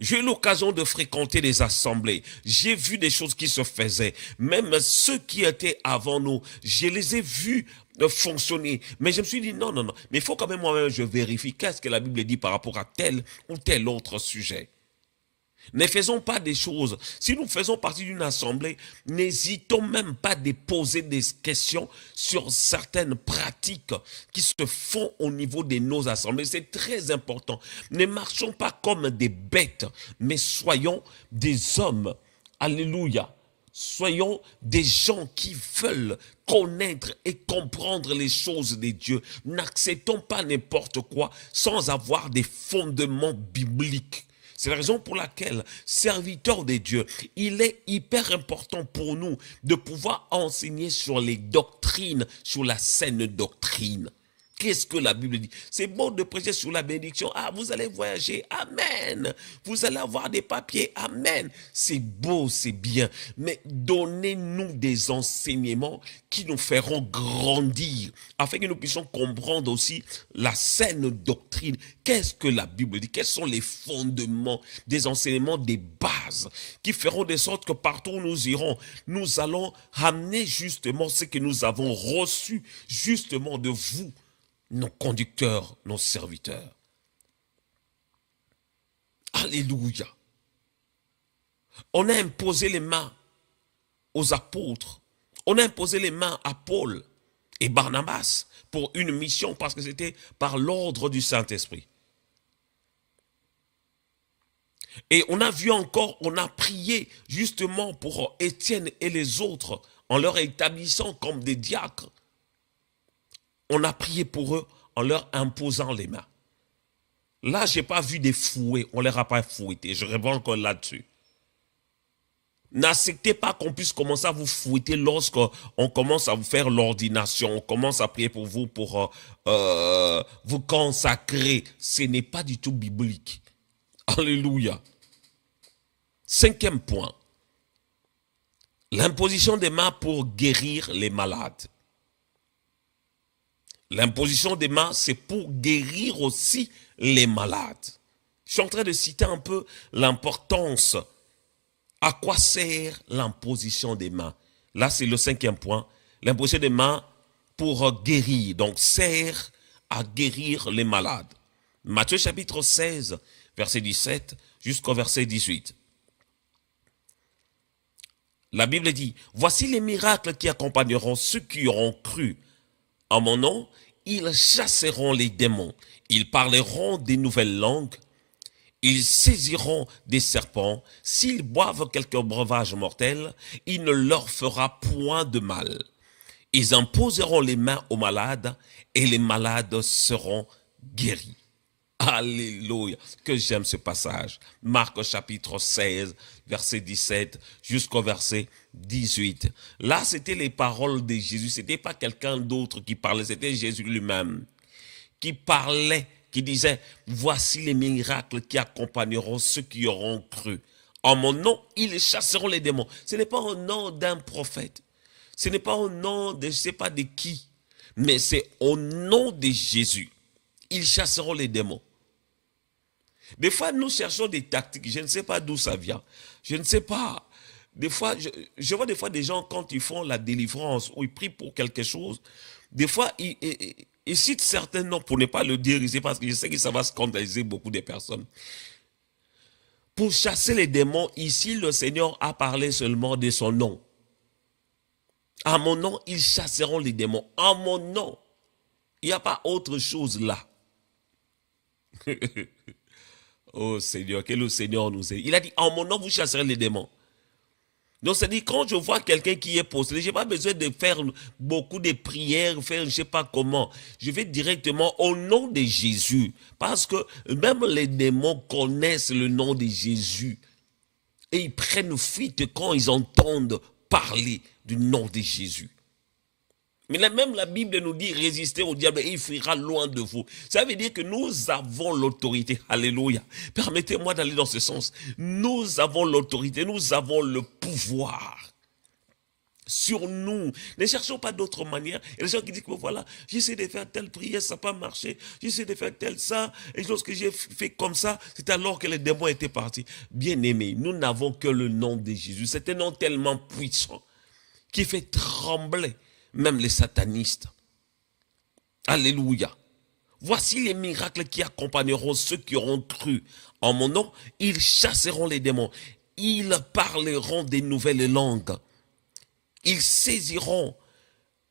J'ai eu l'occasion de fréquenter des assemblées. J'ai vu des choses qui se faisaient. Même ceux qui étaient avant nous, je les ai vus fonctionner. Mais je me suis dit, non. Mais il faut quand même moi-même, je vérifie qu'est-ce que la Bible dit par rapport à tel ou tel autre sujet. Ne faisons pas des choses. Si nous faisons partie d'une assemblée, n'hésitons même pas de poser des questions sur certaines pratiques qui se font au niveau de nos assemblées. C'est très important. Ne marchons pas comme des bêtes, mais soyons des hommes. Alléluia. Soyons des gens qui veulent connaître et comprendre les choses de Dieu. N'acceptons pas n'importe quoi sans avoir des fondements bibliques. C'est la raison pour laquelle, serviteurs de Dieu, il est hyper important pour nous de pouvoir enseigner sur les doctrines, sur la saine doctrine. Qu'est-ce que la Bible dit? C'est bon de prêcher sur la bénédiction. Ah, vous allez voyager. Amen. Vous allez avoir des papiers. Amen. C'est beau, c'est bien. Mais donnez-nous des enseignements qui nous feront grandir, afin que nous puissions comprendre aussi la saine doctrine. Qu'est-ce que la Bible dit? Quels sont les fondements, des enseignements, des bases, qui feront de sorte que partout où nous irons, nous allons ramener justement ce que nous avons reçu justement de vous, nos conducteurs, nos serviteurs. Alléluia. On a imposé les mains aux apôtres. On a imposé les mains à Paul et Barnabas pour une mission parce que c'était par l'ordre du Saint-Esprit. Et on a vu encore, on a prié justement pour Étienne et les autres en leur établissant comme des diacres. On a prié pour eux en leur imposant les mains. Là, je n'ai pas vu des fouets. On ne les a pas fouettés. Je réponds encore là-dessus. N'acceptez pas qu'on puisse commencer à vous fouetter lorsqu'on commence à vous faire l'ordination. On commence à prier pour vous, pour vous consacrer. Ce n'est pas du tout biblique. Alléluia. 5e point. L'imposition des mains pour guérir les malades. L'imposition des mains, c'est pour guérir aussi les malades. Je suis en train de citer un peu l'importance. À quoi sert l'imposition des mains? Là, c'est le 5e point. L'imposition des mains pour guérir. Donc, sert à guérir les malades. Matthieu chapitre 16, verset 17 jusqu'au verset 18. La Bible dit, « Voici les miracles qui accompagneront ceux qui auront cru. En mon nom, ils chasseront les démons, ils parleront des nouvelles langues, ils saisiront des serpents, s'ils boivent quelque breuvage mortel, il ne leur fera point de mal. Ils imposeront les mains aux malades et les malades seront guéris. Alléluia, que j'aime ce passage. Marc chapitre 16, verset 17 jusqu'au verset 18. Là, c'était les paroles de Jésus. Ce n'était pas quelqu'un d'autre qui parlait, c'était Jésus lui-même qui parlait, qui disait, voici les miracles qui accompagneront ceux qui auront cru. En mon nom, ils chasseront les démons. Ce n'est pas au nom d'un prophète. Ce n'est pas au nom de je ne sais pas de qui. Mais c'est au nom de Jésus. Ils chasseront les démons. Des fois, nous cherchons des tactiques. Je ne sais pas d'où ça vient. Je ne sais pas. Des fois, je vois des fois des gens, quand ils font la délivrance ou ils prient pour quelque chose, des fois, ils citent certains noms pour ne pas le dire ici parce que je sais que ça va scandaliser beaucoup de personnes. Pour chasser les démons, ici, le Seigneur a parlé seulement de son nom. À mon nom, ils chasseront les démons. À mon nom. Il n'y a pas autre chose là. Oh Seigneur, que le Seigneur nous aide. Il a dit, en mon nom, vous chasserez les démons. Donc, c'est-à-dire, quand je vois quelqu'un qui est possédé, je n'ai pas besoin de faire beaucoup de prières, faire je ne sais pas comment. Je vais directement au nom de Jésus. Parce que même les démons connaissent le nom de Jésus. Et ils prennent fuite quand ils entendent parler du nom de Jésus. Mais là, même la Bible nous dit, résistez au diable et il fuira loin de vous. Ça veut dire que nous avons l'autorité. Alléluia. Permettez-moi d'aller dans ce sens. Nous avons l'autorité, nous avons le pouvoir sur nous. Ne cherchons pas d'autre manière. Il y a des gens qui disent que voilà, j'essaie de faire telle prière, ça n'a pas marché. J'essaie de faire tel ça. Et lorsque j'ai fait comme ça, c'est alors que les démons étaient partis. Bien-aimés, nous n'avons que le nom de Jésus. C'est un nom tellement puissant qui fait trembler même les satanistes. Alléluia. Voici les miracles qui accompagneront ceux qui auront cru. En mon nom, ils chasseront les démons. Ils parleront des nouvelles langues. Ils saisiront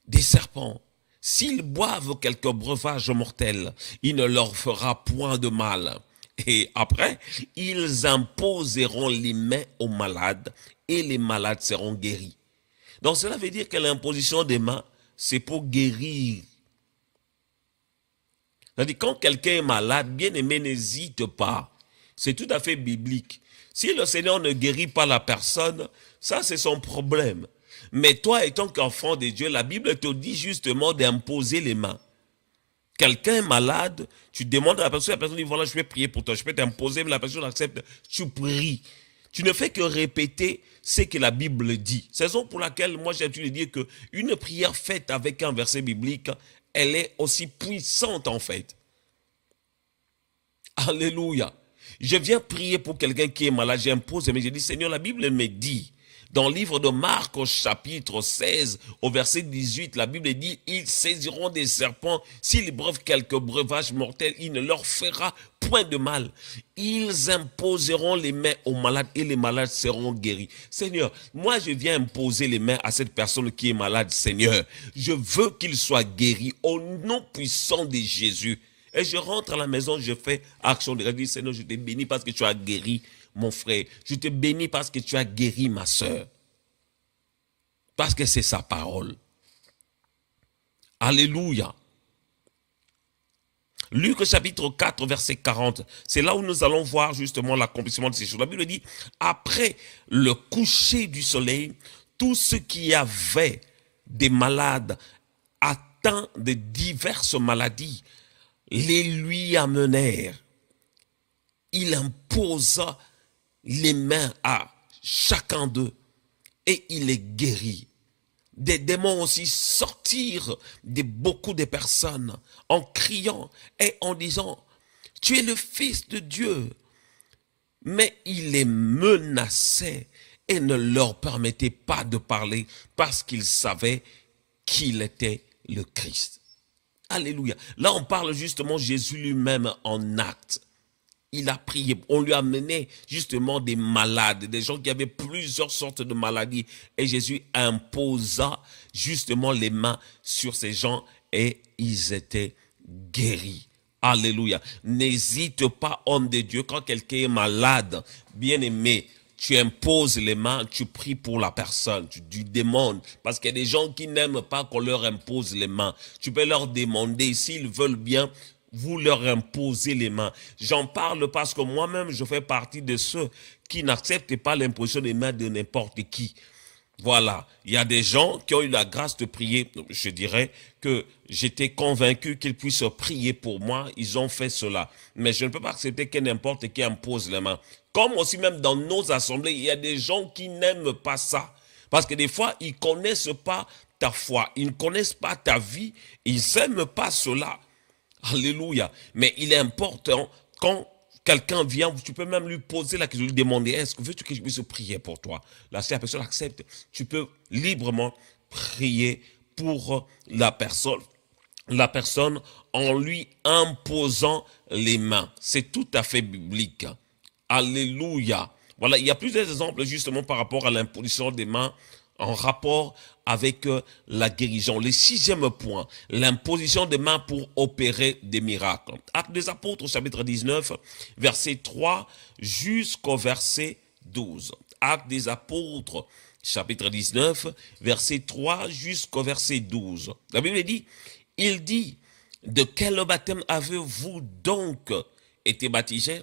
des serpents. S'ils boivent quelques breuvages mortels, il ne leur fera point de mal. Et après, ils imposeront les mains aux malades et les malades seront guéris. Donc cela veut dire que l'imposition des mains, c'est pour guérir. C'est-à-dire quand quelqu'un est malade, bien aimé, n'hésite pas. C'est tout à fait biblique. Si le Seigneur ne guérit pas la personne, ça c'est son problème. Mais toi, étant qu'enfant de Dieu, la Bible te dit justement d'imposer les mains. Quelqu'un est malade, tu demandes à la personne dit voilà, je vais prier pour toi, je peux t'imposer, mais la personne accepte, tu pries. Tu ne fais que répéter ce que la Bible dit. C'est la raison pour laquelle moi j'ai l'habitude de dire qu'une prière faite avec un verset biblique, elle est aussi puissante en fait. Alléluia. Je viens prier pour quelqu'un qui est malade, j'impose, mais je dis Seigneur, la Bible me dit, dans le livre de Marc au chapitre 16, au verset 18, la Bible dit, ils saisiront des serpents, s'ils breuvent quelques breuvages mortels, il ne leur fera point de mal. Ils imposeront les mains aux malades et les malades seront guéris. Seigneur, moi je viens imposer les mains à cette personne qui est malade, Seigneur. Je veux qu'il soit guéri au nom puissant de Jésus. Et je rentre à la maison, je fais action de grâce. Seigneur, je te bénis parce que tu as guéri mon frère. Je te bénis parce que tu as guéri ma soeur. Parce que c'est sa parole. Alléluia. Luc chapitre 4, verset 40. C'est là où nous allons voir justement l'accomplissement de ces choses. La Bible dit, après le coucher du soleil, tous ceux qui avaient des malades atteints de diverses maladies, les lui amenèrent. Il imposa les mains à chacun d'eux et il les guérit. Des démons aussi sortirent de beaucoup de personnes en criant et en disant, tu es le Fils de Dieu. Mais il les menaçait et ne leur permettait pas de parler parce qu'ils savaient qu'il était le Christ. Alléluia. Là, on parle justement Jésus lui-même en acte. Il a prié, on lui a amené justement des malades, des gens qui avaient plusieurs sortes de maladies. Et Jésus imposa justement les mains sur ces gens et ils étaient guéris. Alléluia. N'hésite pas, homme de Dieu, quand quelqu'un est malade, bien aimé, tu imposes les mains, tu pries pour la personne, tu demandes. Parce qu'il y a des gens qui n'aiment pas qu'on leur impose les mains. Tu peux leur demander, s'ils veulent bien, vous leur imposez les mains. J'en parle parce que moi-même, je fais partie de ceux qui n'acceptent pas l'imposition des mains de n'importe qui. Voilà, il y a des gens qui ont eu la grâce de prier. Je dirais que j'étais convaincu qu'ils puissent prier pour moi. Ils ont fait cela. Mais je ne peux pas accepter que n'importe qui impose les mains. Comme aussi même dans nos assemblées, il y a des gens qui n'aiment pas ça. Parce que des fois, ils ne connaissent pas ta foi. Ils ne connaissent pas ta vie. Ils n'aiment pas cela. Alléluia. Mais il est important, quand quelqu'un vient, tu peux même lui poser la question, lui demander, est-ce que veux-tu que je puisse prier pour toi? Là, si la personne accepte, tu peux librement prier pour la personne en lui imposant les mains. C'est tout à fait biblique. Alléluia. Voilà, il y a plusieurs exemples justement par rapport à l'imposition des mains en rapport avec la guérison. Le sixième point, l'imposition des mains pour opérer des miracles. Actes des Apôtres, chapitre 19, verset 3 jusqu'au verset 12. Actes des Apôtres, chapitre 19, verset 3 jusqu'au verset 12. La Bible dit, il dit, de quel baptême avez-vous donc été baptisés?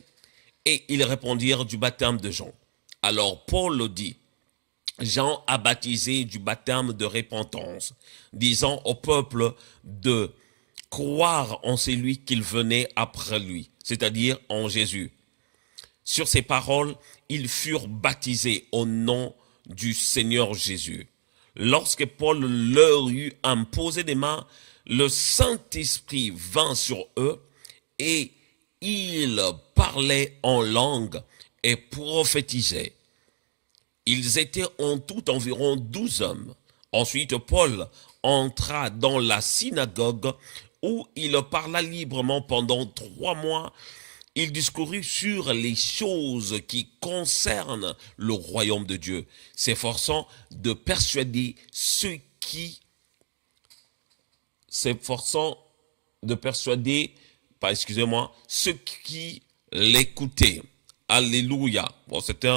Et ils répondirent, du baptême de Jean. Alors Paul dit, Jean a baptisé du baptême de repentance, disant au peuple de croire en celui qu'il venait après lui, c'est-à-dire en Jésus. Sur ces paroles, ils furent baptisés au nom du Seigneur Jésus. Lorsque Paul leur eut imposé des mains, le Saint-Esprit vint sur eux et ils parlaient en langue et prophétisaient. Ils étaient en tout environ 12 hommes. Ensuite, Paul entra dans la synagogue où il parla librement pendant 3 mois. Il discourut sur les choses qui concernent le royaume de Dieu, s'efforçant de persuader ceux qui l'écoutaient. Alléluia. Bon, c'était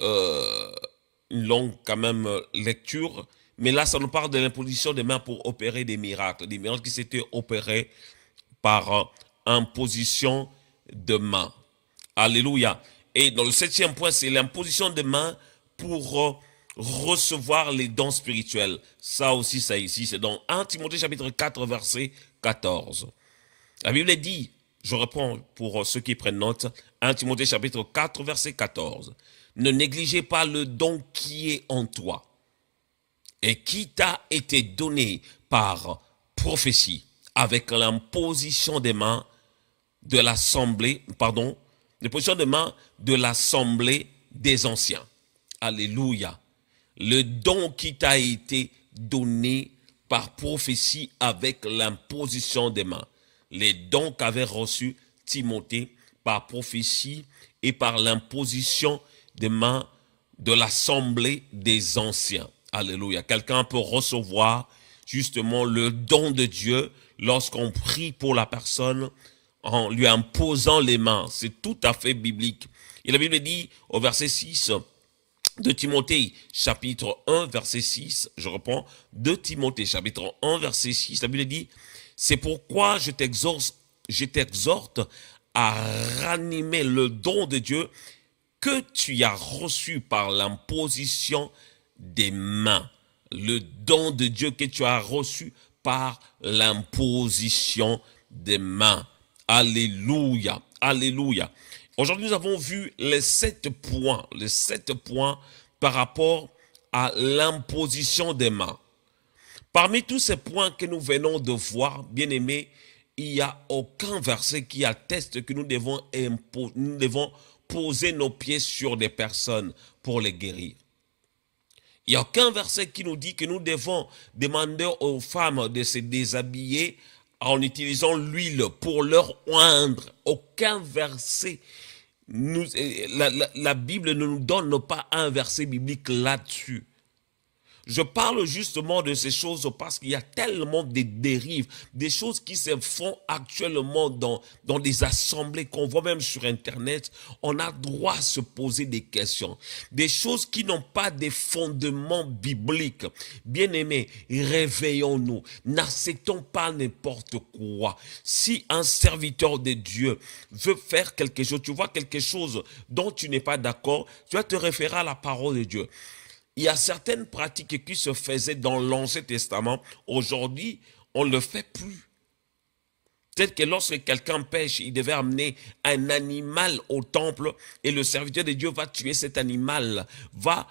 une longue quand même lecture, mais là ça nous parle de l'imposition des mains pour opérer des miracles qui s'étaient opérés par imposition de mains. Alléluia. Et dans le septième point, c'est l'imposition des mains pour recevoir les dons spirituels. Ça aussi, ça ici, c'est dans 1 Timothée chapitre 4, verset 14. La Bible dit, je reprends pour ceux qui prennent note, 1 Timothée chapitre 4, verset 14. Ne négligez pas le don qui est en toi et qui t'a été donné par prophétie avec l'imposition des mains de l'assemblée, l'imposition des mains de l'assemblée des anciens. Alléluia. Le don qui t'a été donné par prophétie avec l'imposition des mains. Les dons qu'avait reçus Timothée par prophétie et par l'imposition des mains de l'assemblée des anciens. Alléluia. Quelqu'un peut recevoir justement le don de Dieu lorsqu'on prie pour la personne en lui imposant les mains. C'est tout à fait biblique. Et la Bible dit au verset 6 de Timothée chapitre 1 verset 6, je reprends, de Timothée chapitre 1 verset 6, la Bible dit, c'est pourquoi je t'exhorte à ranimer le don de Dieu que tu as reçu par l'imposition des mains. Le don de Dieu que tu as reçu par l'imposition des mains. Alléluia, alléluia. Aujourd'hui, nous avons vu les 7 points par rapport à l'imposition des mains. Parmi tous ces points que nous venons de voir, bien-aimés, il n'y a aucun verset qui atteste que nous devons poser nos pieds sur des personnes pour les guérir. Il n'y a aucun verset qui nous dit que nous devons demander aux femmes de se déshabiller en utilisant l'huile pour leur oindre. Aucun verset. La Bible ne nous donne pas un verset biblique là-dessus. Je parle justement de ces choses parce qu'il y a tellement de dérives, des choses qui se font actuellement dans des assemblées qu'on voit même sur Internet. On a droit à se poser des questions. Des choses qui n'ont pas des fondements bibliques. Bien-aimés, réveillons-nous. N'acceptons pas n'importe quoi. Si un serviteur de Dieu veut faire quelque chose, tu vois quelque chose dont tu n'es pas d'accord, tu vas te référer à la parole de Dieu. Il y a certaines pratiques qui se faisaient dans l'Ancien Testament. Aujourd'hui, on ne le fait plus. Peut-être que lorsque quelqu'un pêche, il devait amener un animal au temple et le serviteur de Dieu va tuer cet animal, va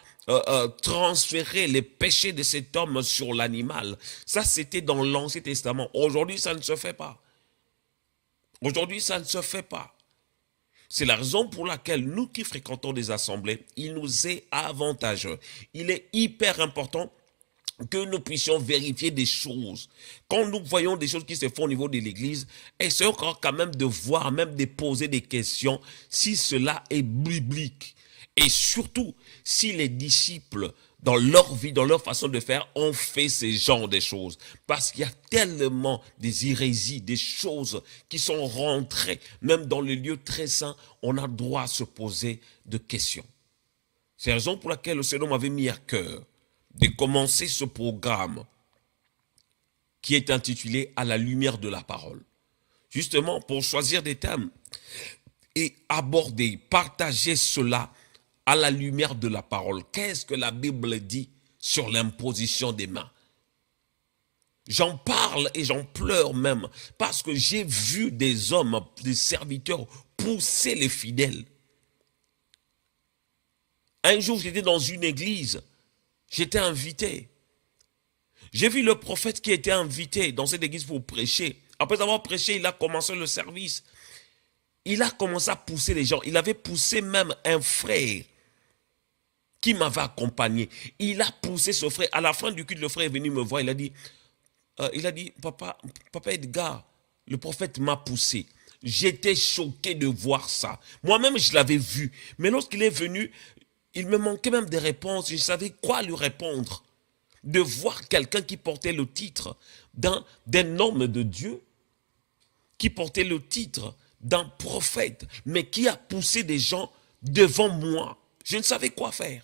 transférer les péchés de cet homme sur l'animal. Ça, c'était dans l'Ancien Testament. Aujourd'hui, ça ne se fait pas. Aujourd'hui, ça ne se fait pas. C'est la raison pour laquelle nous qui fréquentons des assemblées, il nous est avantageux. Il est hyper important que nous puissions vérifier des choses. Quand nous voyons des choses qui se font au niveau de l'église, essayons quand même de voir, même de poser des questions, si cela est biblique. Et surtout, si les disciples, dans leur vie, dans leur façon de faire, ont fait ces genres de choses. Parce qu'il y a tellement des hérésies, des choses qui sont rentrées, même dans les lieux très saints, on a droit à se poser de questions. C'est la raison pour laquelle le Seigneur m'avait mis à cœur de commencer ce programme qui est intitulé « À la lumière de la parole ». Justement, pour choisir des thèmes et aborder, partager cela à la lumière de la parole. Qu'est-ce que la Bible dit sur l'imposition des mains? J'en parle et j'en pleure même parce que j'ai vu des hommes, des serviteurs pousser les fidèles. Un jour, j'étais dans une église, j'étais invité. J'ai vu le prophète qui était invité dans cette église pour prêcher. Après avoir prêché, il a commencé le service. Il a commencé à pousser les gens. Il avait poussé même un frère qui m'avait accompagné. Il a poussé ce frère. À la fin du culte, le frère est venu me voir. Il a dit, papa Edgar, le prophète m'a poussé. J'étais choqué de voir ça. Moi-même, je l'avais vu. Mais lorsqu'il est venu, il me manquait même des réponses. Je savais quoi lui répondre. De voir quelqu'un qui portait le titre d'un homme de Dieu, qui portait le titre d'un prophète, mais qui a poussé des gens devant moi. Je ne savais quoi faire.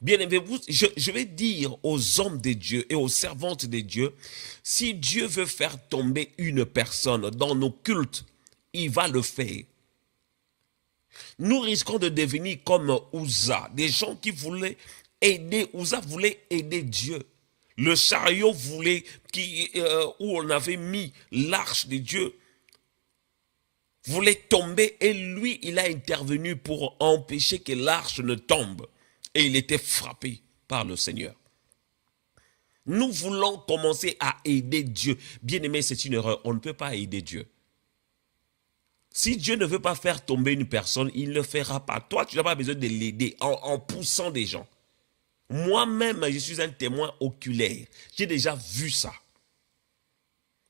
Bien aimé, je vais dire aux hommes de Dieu et aux servantes de Dieu, si Dieu veut faire tomber une personne dans nos cultes, il va le faire. Nous risquons de devenir comme Uza, des gens qui voulaient aider, Uza voulait aider Dieu. Le chariot voulait, où on avait mis l'arche de Dieu, voulait tomber et lui, il a intervenu pour empêcher que l'arche ne tombe. Et il était frappé par le Seigneur. Nous voulons commencer à aider Dieu. Bien aimé, c'est une erreur. On ne peut pas aider Dieu. Si Dieu ne veut pas faire tomber une personne, il ne le fera pas. Toi, tu n'as pas besoin de l'aider en poussant des gens. Moi-même, je suis un témoin oculaire. J'ai déjà vu ça.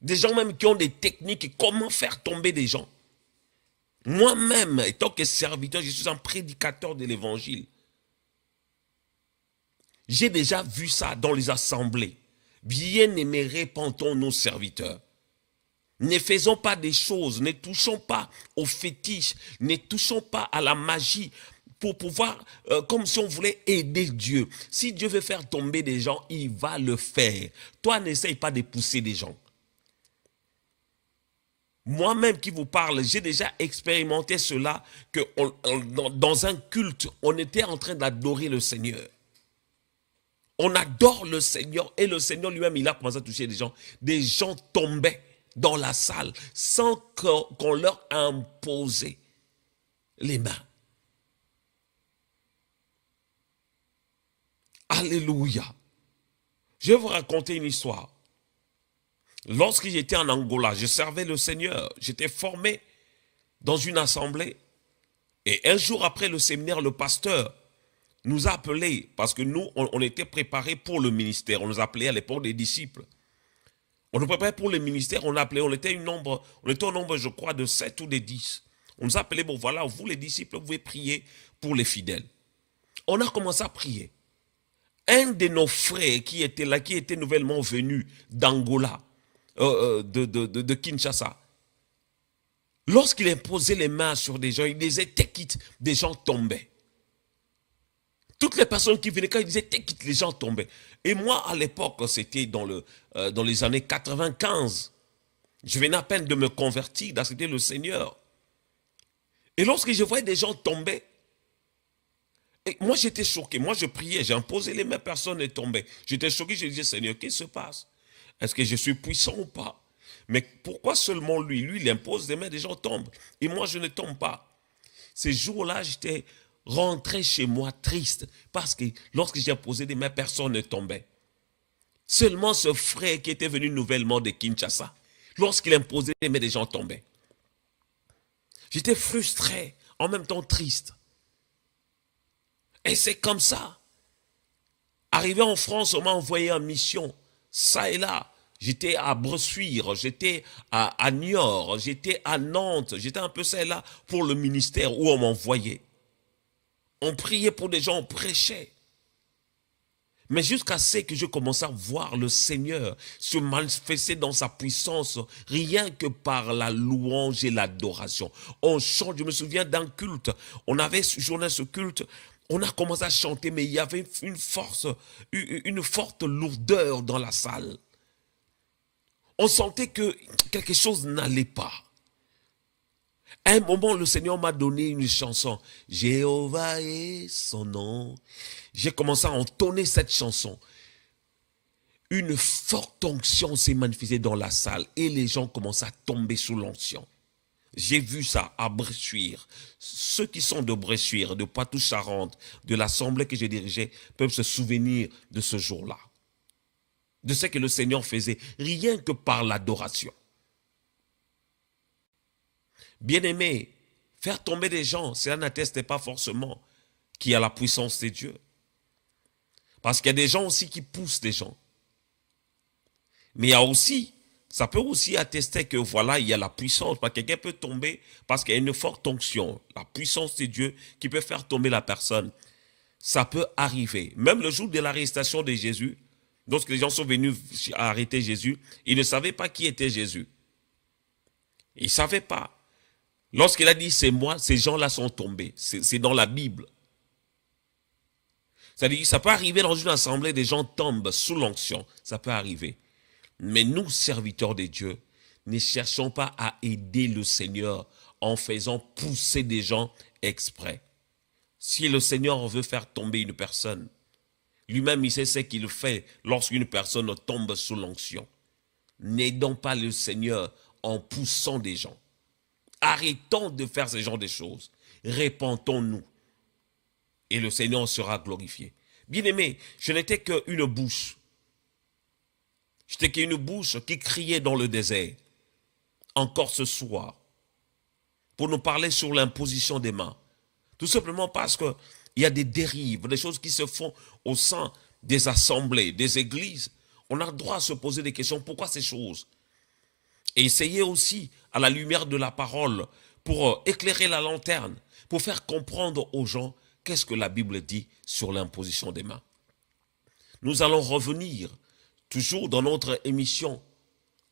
Des gens même qui ont des techniques, comment faire tomber des gens. Moi-même, étant que serviteur, je suis un prédicateur de l'évangile. J'ai déjà vu ça dans les assemblées. Bien-aimés, répandons nos serviteurs. Ne faisons pas des choses, ne touchons pas aux fétiches, ne touchons pas à la magie pour pouvoir, comme si on voulait aider Dieu. Si Dieu veut faire tomber des gens, il va le faire. Toi, n'essaye pas de pousser des gens. Moi-même qui vous parle, j'ai déjà expérimenté cela, que dans un culte, on était en train d'adorer le Seigneur. On adore le Seigneur et le Seigneur lui-même, il a commencé à toucher des gens. Des gens tombaient dans la salle sans qu'on leur imposait les mains. Alléluia. Je vais vous raconter une histoire. Lorsque j'étais en Angola, je servais le Seigneur. J'étais formé dans une assemblée. Et un jour après le séminaire, le pasteur nous a appelés, parce que nous, on était préparés pour le ministère. On nous appelait à l'époque des disciples. On nous préparait pour le ministère, on était au nombre, je crois, de 7 ou de 10. On nous a appelés, bon voilà, vous les disciples, vous pouvez prier pour les fidèles. on a commencé à prier. Un de nos frères qui était là, qui était nouvellement venu d'Angola, de Kinshasa, lorsqu'il imposait les mains sur des gens, il disait tekit, des gens tombaient. Toutes les personnes qui venaient, quand il disait tekit, les gens tombaient. Et moi, à l'époque, c'était dans les années 95. Je venais à peine de me convertir, d'accepter le Seigneur. Et lorsque je voyais des gens tomber, et moi j'étais choqué. Moi je priais, j'ai imposé les mains, personne n'est tombé. J'étais choqué, je disais, Seigneur, qu'est-ce qui se passe? Est-ce que je suis puissant ou pas? Mais pourquoi seulement lui? Lui, il impose les mains, des gens tombent. Et moi, je ne tombe pas. Ces jours-là, j'étais rentré chez moi triste. Parce que lorsque j'ai posé des mains, personne ne tombait. Seulement ce frère qui était venu nouvellement de Kinshasa, lorsqu'il imposait les mains, des gens tombaient. J'étais frustré, en même temps triste. Et c'est comme ça. Arrivé en France, on m'a envoyé en mission, ça et là. J'étais à Bressuire, j'étais à Niort, j'étais à Nantes, j'étais un peu ça et là pour le ministère où on m'envoyait. On priait pour des gens, on prêchait. Mais jusqu'à ce que je commençais à voir le Seigneur se manifester dans sa puissance, rien que par la louange et l'adoration. On chante, je me souviens d'un culte, on avait journée ce culte, on a commencé à chanter, mais il y avait une forte lourdeur dans la salle. On sentait que quelque chose n'allait pas. À un moment, le Seigneur m'a donné une chanson. Jéhovah est son nom. J'ai commencé à entonner cette chanson. Une forte onction s'est manifestée dans la salle et les gens commençaient à tomber sous l'onction. J'ai vu ça à Bressuire. Ceux qui sont de Bressuire, de Poitou-Charentes, de l'assemblée que j'ai dirigée, peuvent se souvenir de ce jour-là. De ce que le Seigneur faisait, rien que par l'adoration. Bien-aimé, faire tomber des gens, cela n'atteste pas forcément qu'il y a la puissance de Dieu. Parce qu'il y a des gens aussi qui poussent des gens. Mais il y a aussi, ça peut aussi attester que voilà, il y a la puissance. Parce que quelqu'un peut tomber parce qu'il y a une forte onction. La puissance de Dieu qui peut faire tomber la personne. Ça peut arriver. Même le jour de l'arrestation de Jésus, lorsque les gens sont venus arrêter Jésus, ils ne savaient pas qui était Jésus. Ils ne savaient pas. Lorsqu'il a dit c'est moi, ces gens-là sont tombés. C'est dans la Bible. C'est-à-dire que ça peut arriver dans une assemblée, des gens tombent sous l'onction. Ça peut arriver. Mais nous, serviteurs de Dieu, ne cherchons pas à aider le Seigneur en faisant pousser des gens exprès. Si le Seigneur veut faire tomber une personne, lui-même il sait ce qu'il fait lorsqu'une personne tombe sous l'onction. N'aidons pas le Seigneur en poussant des gens. Arrêtons de faire ce genre de choses. Répentons-nous. Et le Seigneur sera glorifié. Bien-aimé, je n'étais qu'une bouche. J'étais qu'une bouche qui criait dans le désert. Encore ce soir. Pour nous parler sur l'imposition des mains. Tout simplement parce qu'il y a des dérives, des choses qui se font au sein des assemblées, des églises. On a le droit à se poser des questions. Pourquoi ces choses? Et essayer aussi, à la lumière de la parole, pour éclairer la lanterne, pour faire comprendre aux gens qu'est-ce que la Bible dit sur l'imposition des mains. Nous allons revenir, toujours dans notre émission,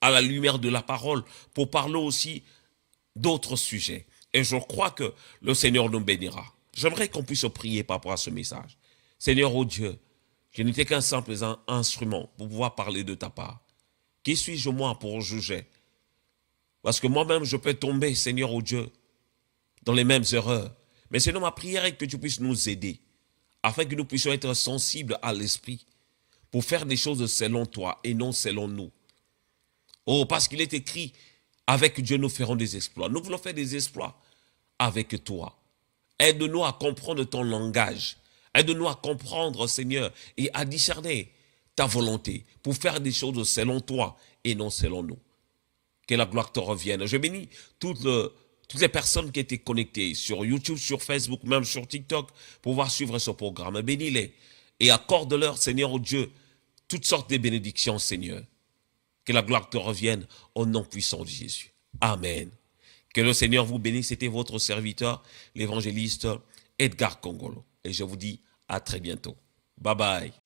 à la lumière de la parole, pour parler aussi d'autres sujets. Et je crois que le Seigneur nous bénira. J'aimerais qu'on puisse prier par rapport à ce message. Seigneur, oh Dieu, je n'étais qu'un simple instrument pour pouvoir parler de ta part. Qui suis-je moi pour juger? Parce que moi-même, je peux tomber, Seigneur, oh Dieu, dans les mêmes erreurs. Mais Seigneur, ma prière est que tu puisses nous aider, afin que nous puissions être sensibles à l'esprit, pour faire des choses selon toi et non selon nous. Oh, parce qu'il est écrit, avec Dieu, nous ferons des exploits. Nous voulons faire des exploits avec toi. Aide-nous à comprendre ton langage. Aide-nous à comprendre, Seigneur, et à discerner ta volonté pour faire des choses selon toi et non selon nous. Que la gloire te revienne. Je bénis toutes les personnes qui étaient connectées sur YouTube, sur Facebook, même sur TikTok, pour pouvoir suivre ce programme. Bénis-les et accorde-leur, Seigneur, au Dieu, toutes sortes de bénédictions, Seigneur. Que la gloire te revienne au nom puissant de Jésus. Amen. Que le Seigneur vous bénisse. C'était votre serviteur, l'évangéliste Edgar Kongolo. Et je vous dis À très bientôt. Bye bye.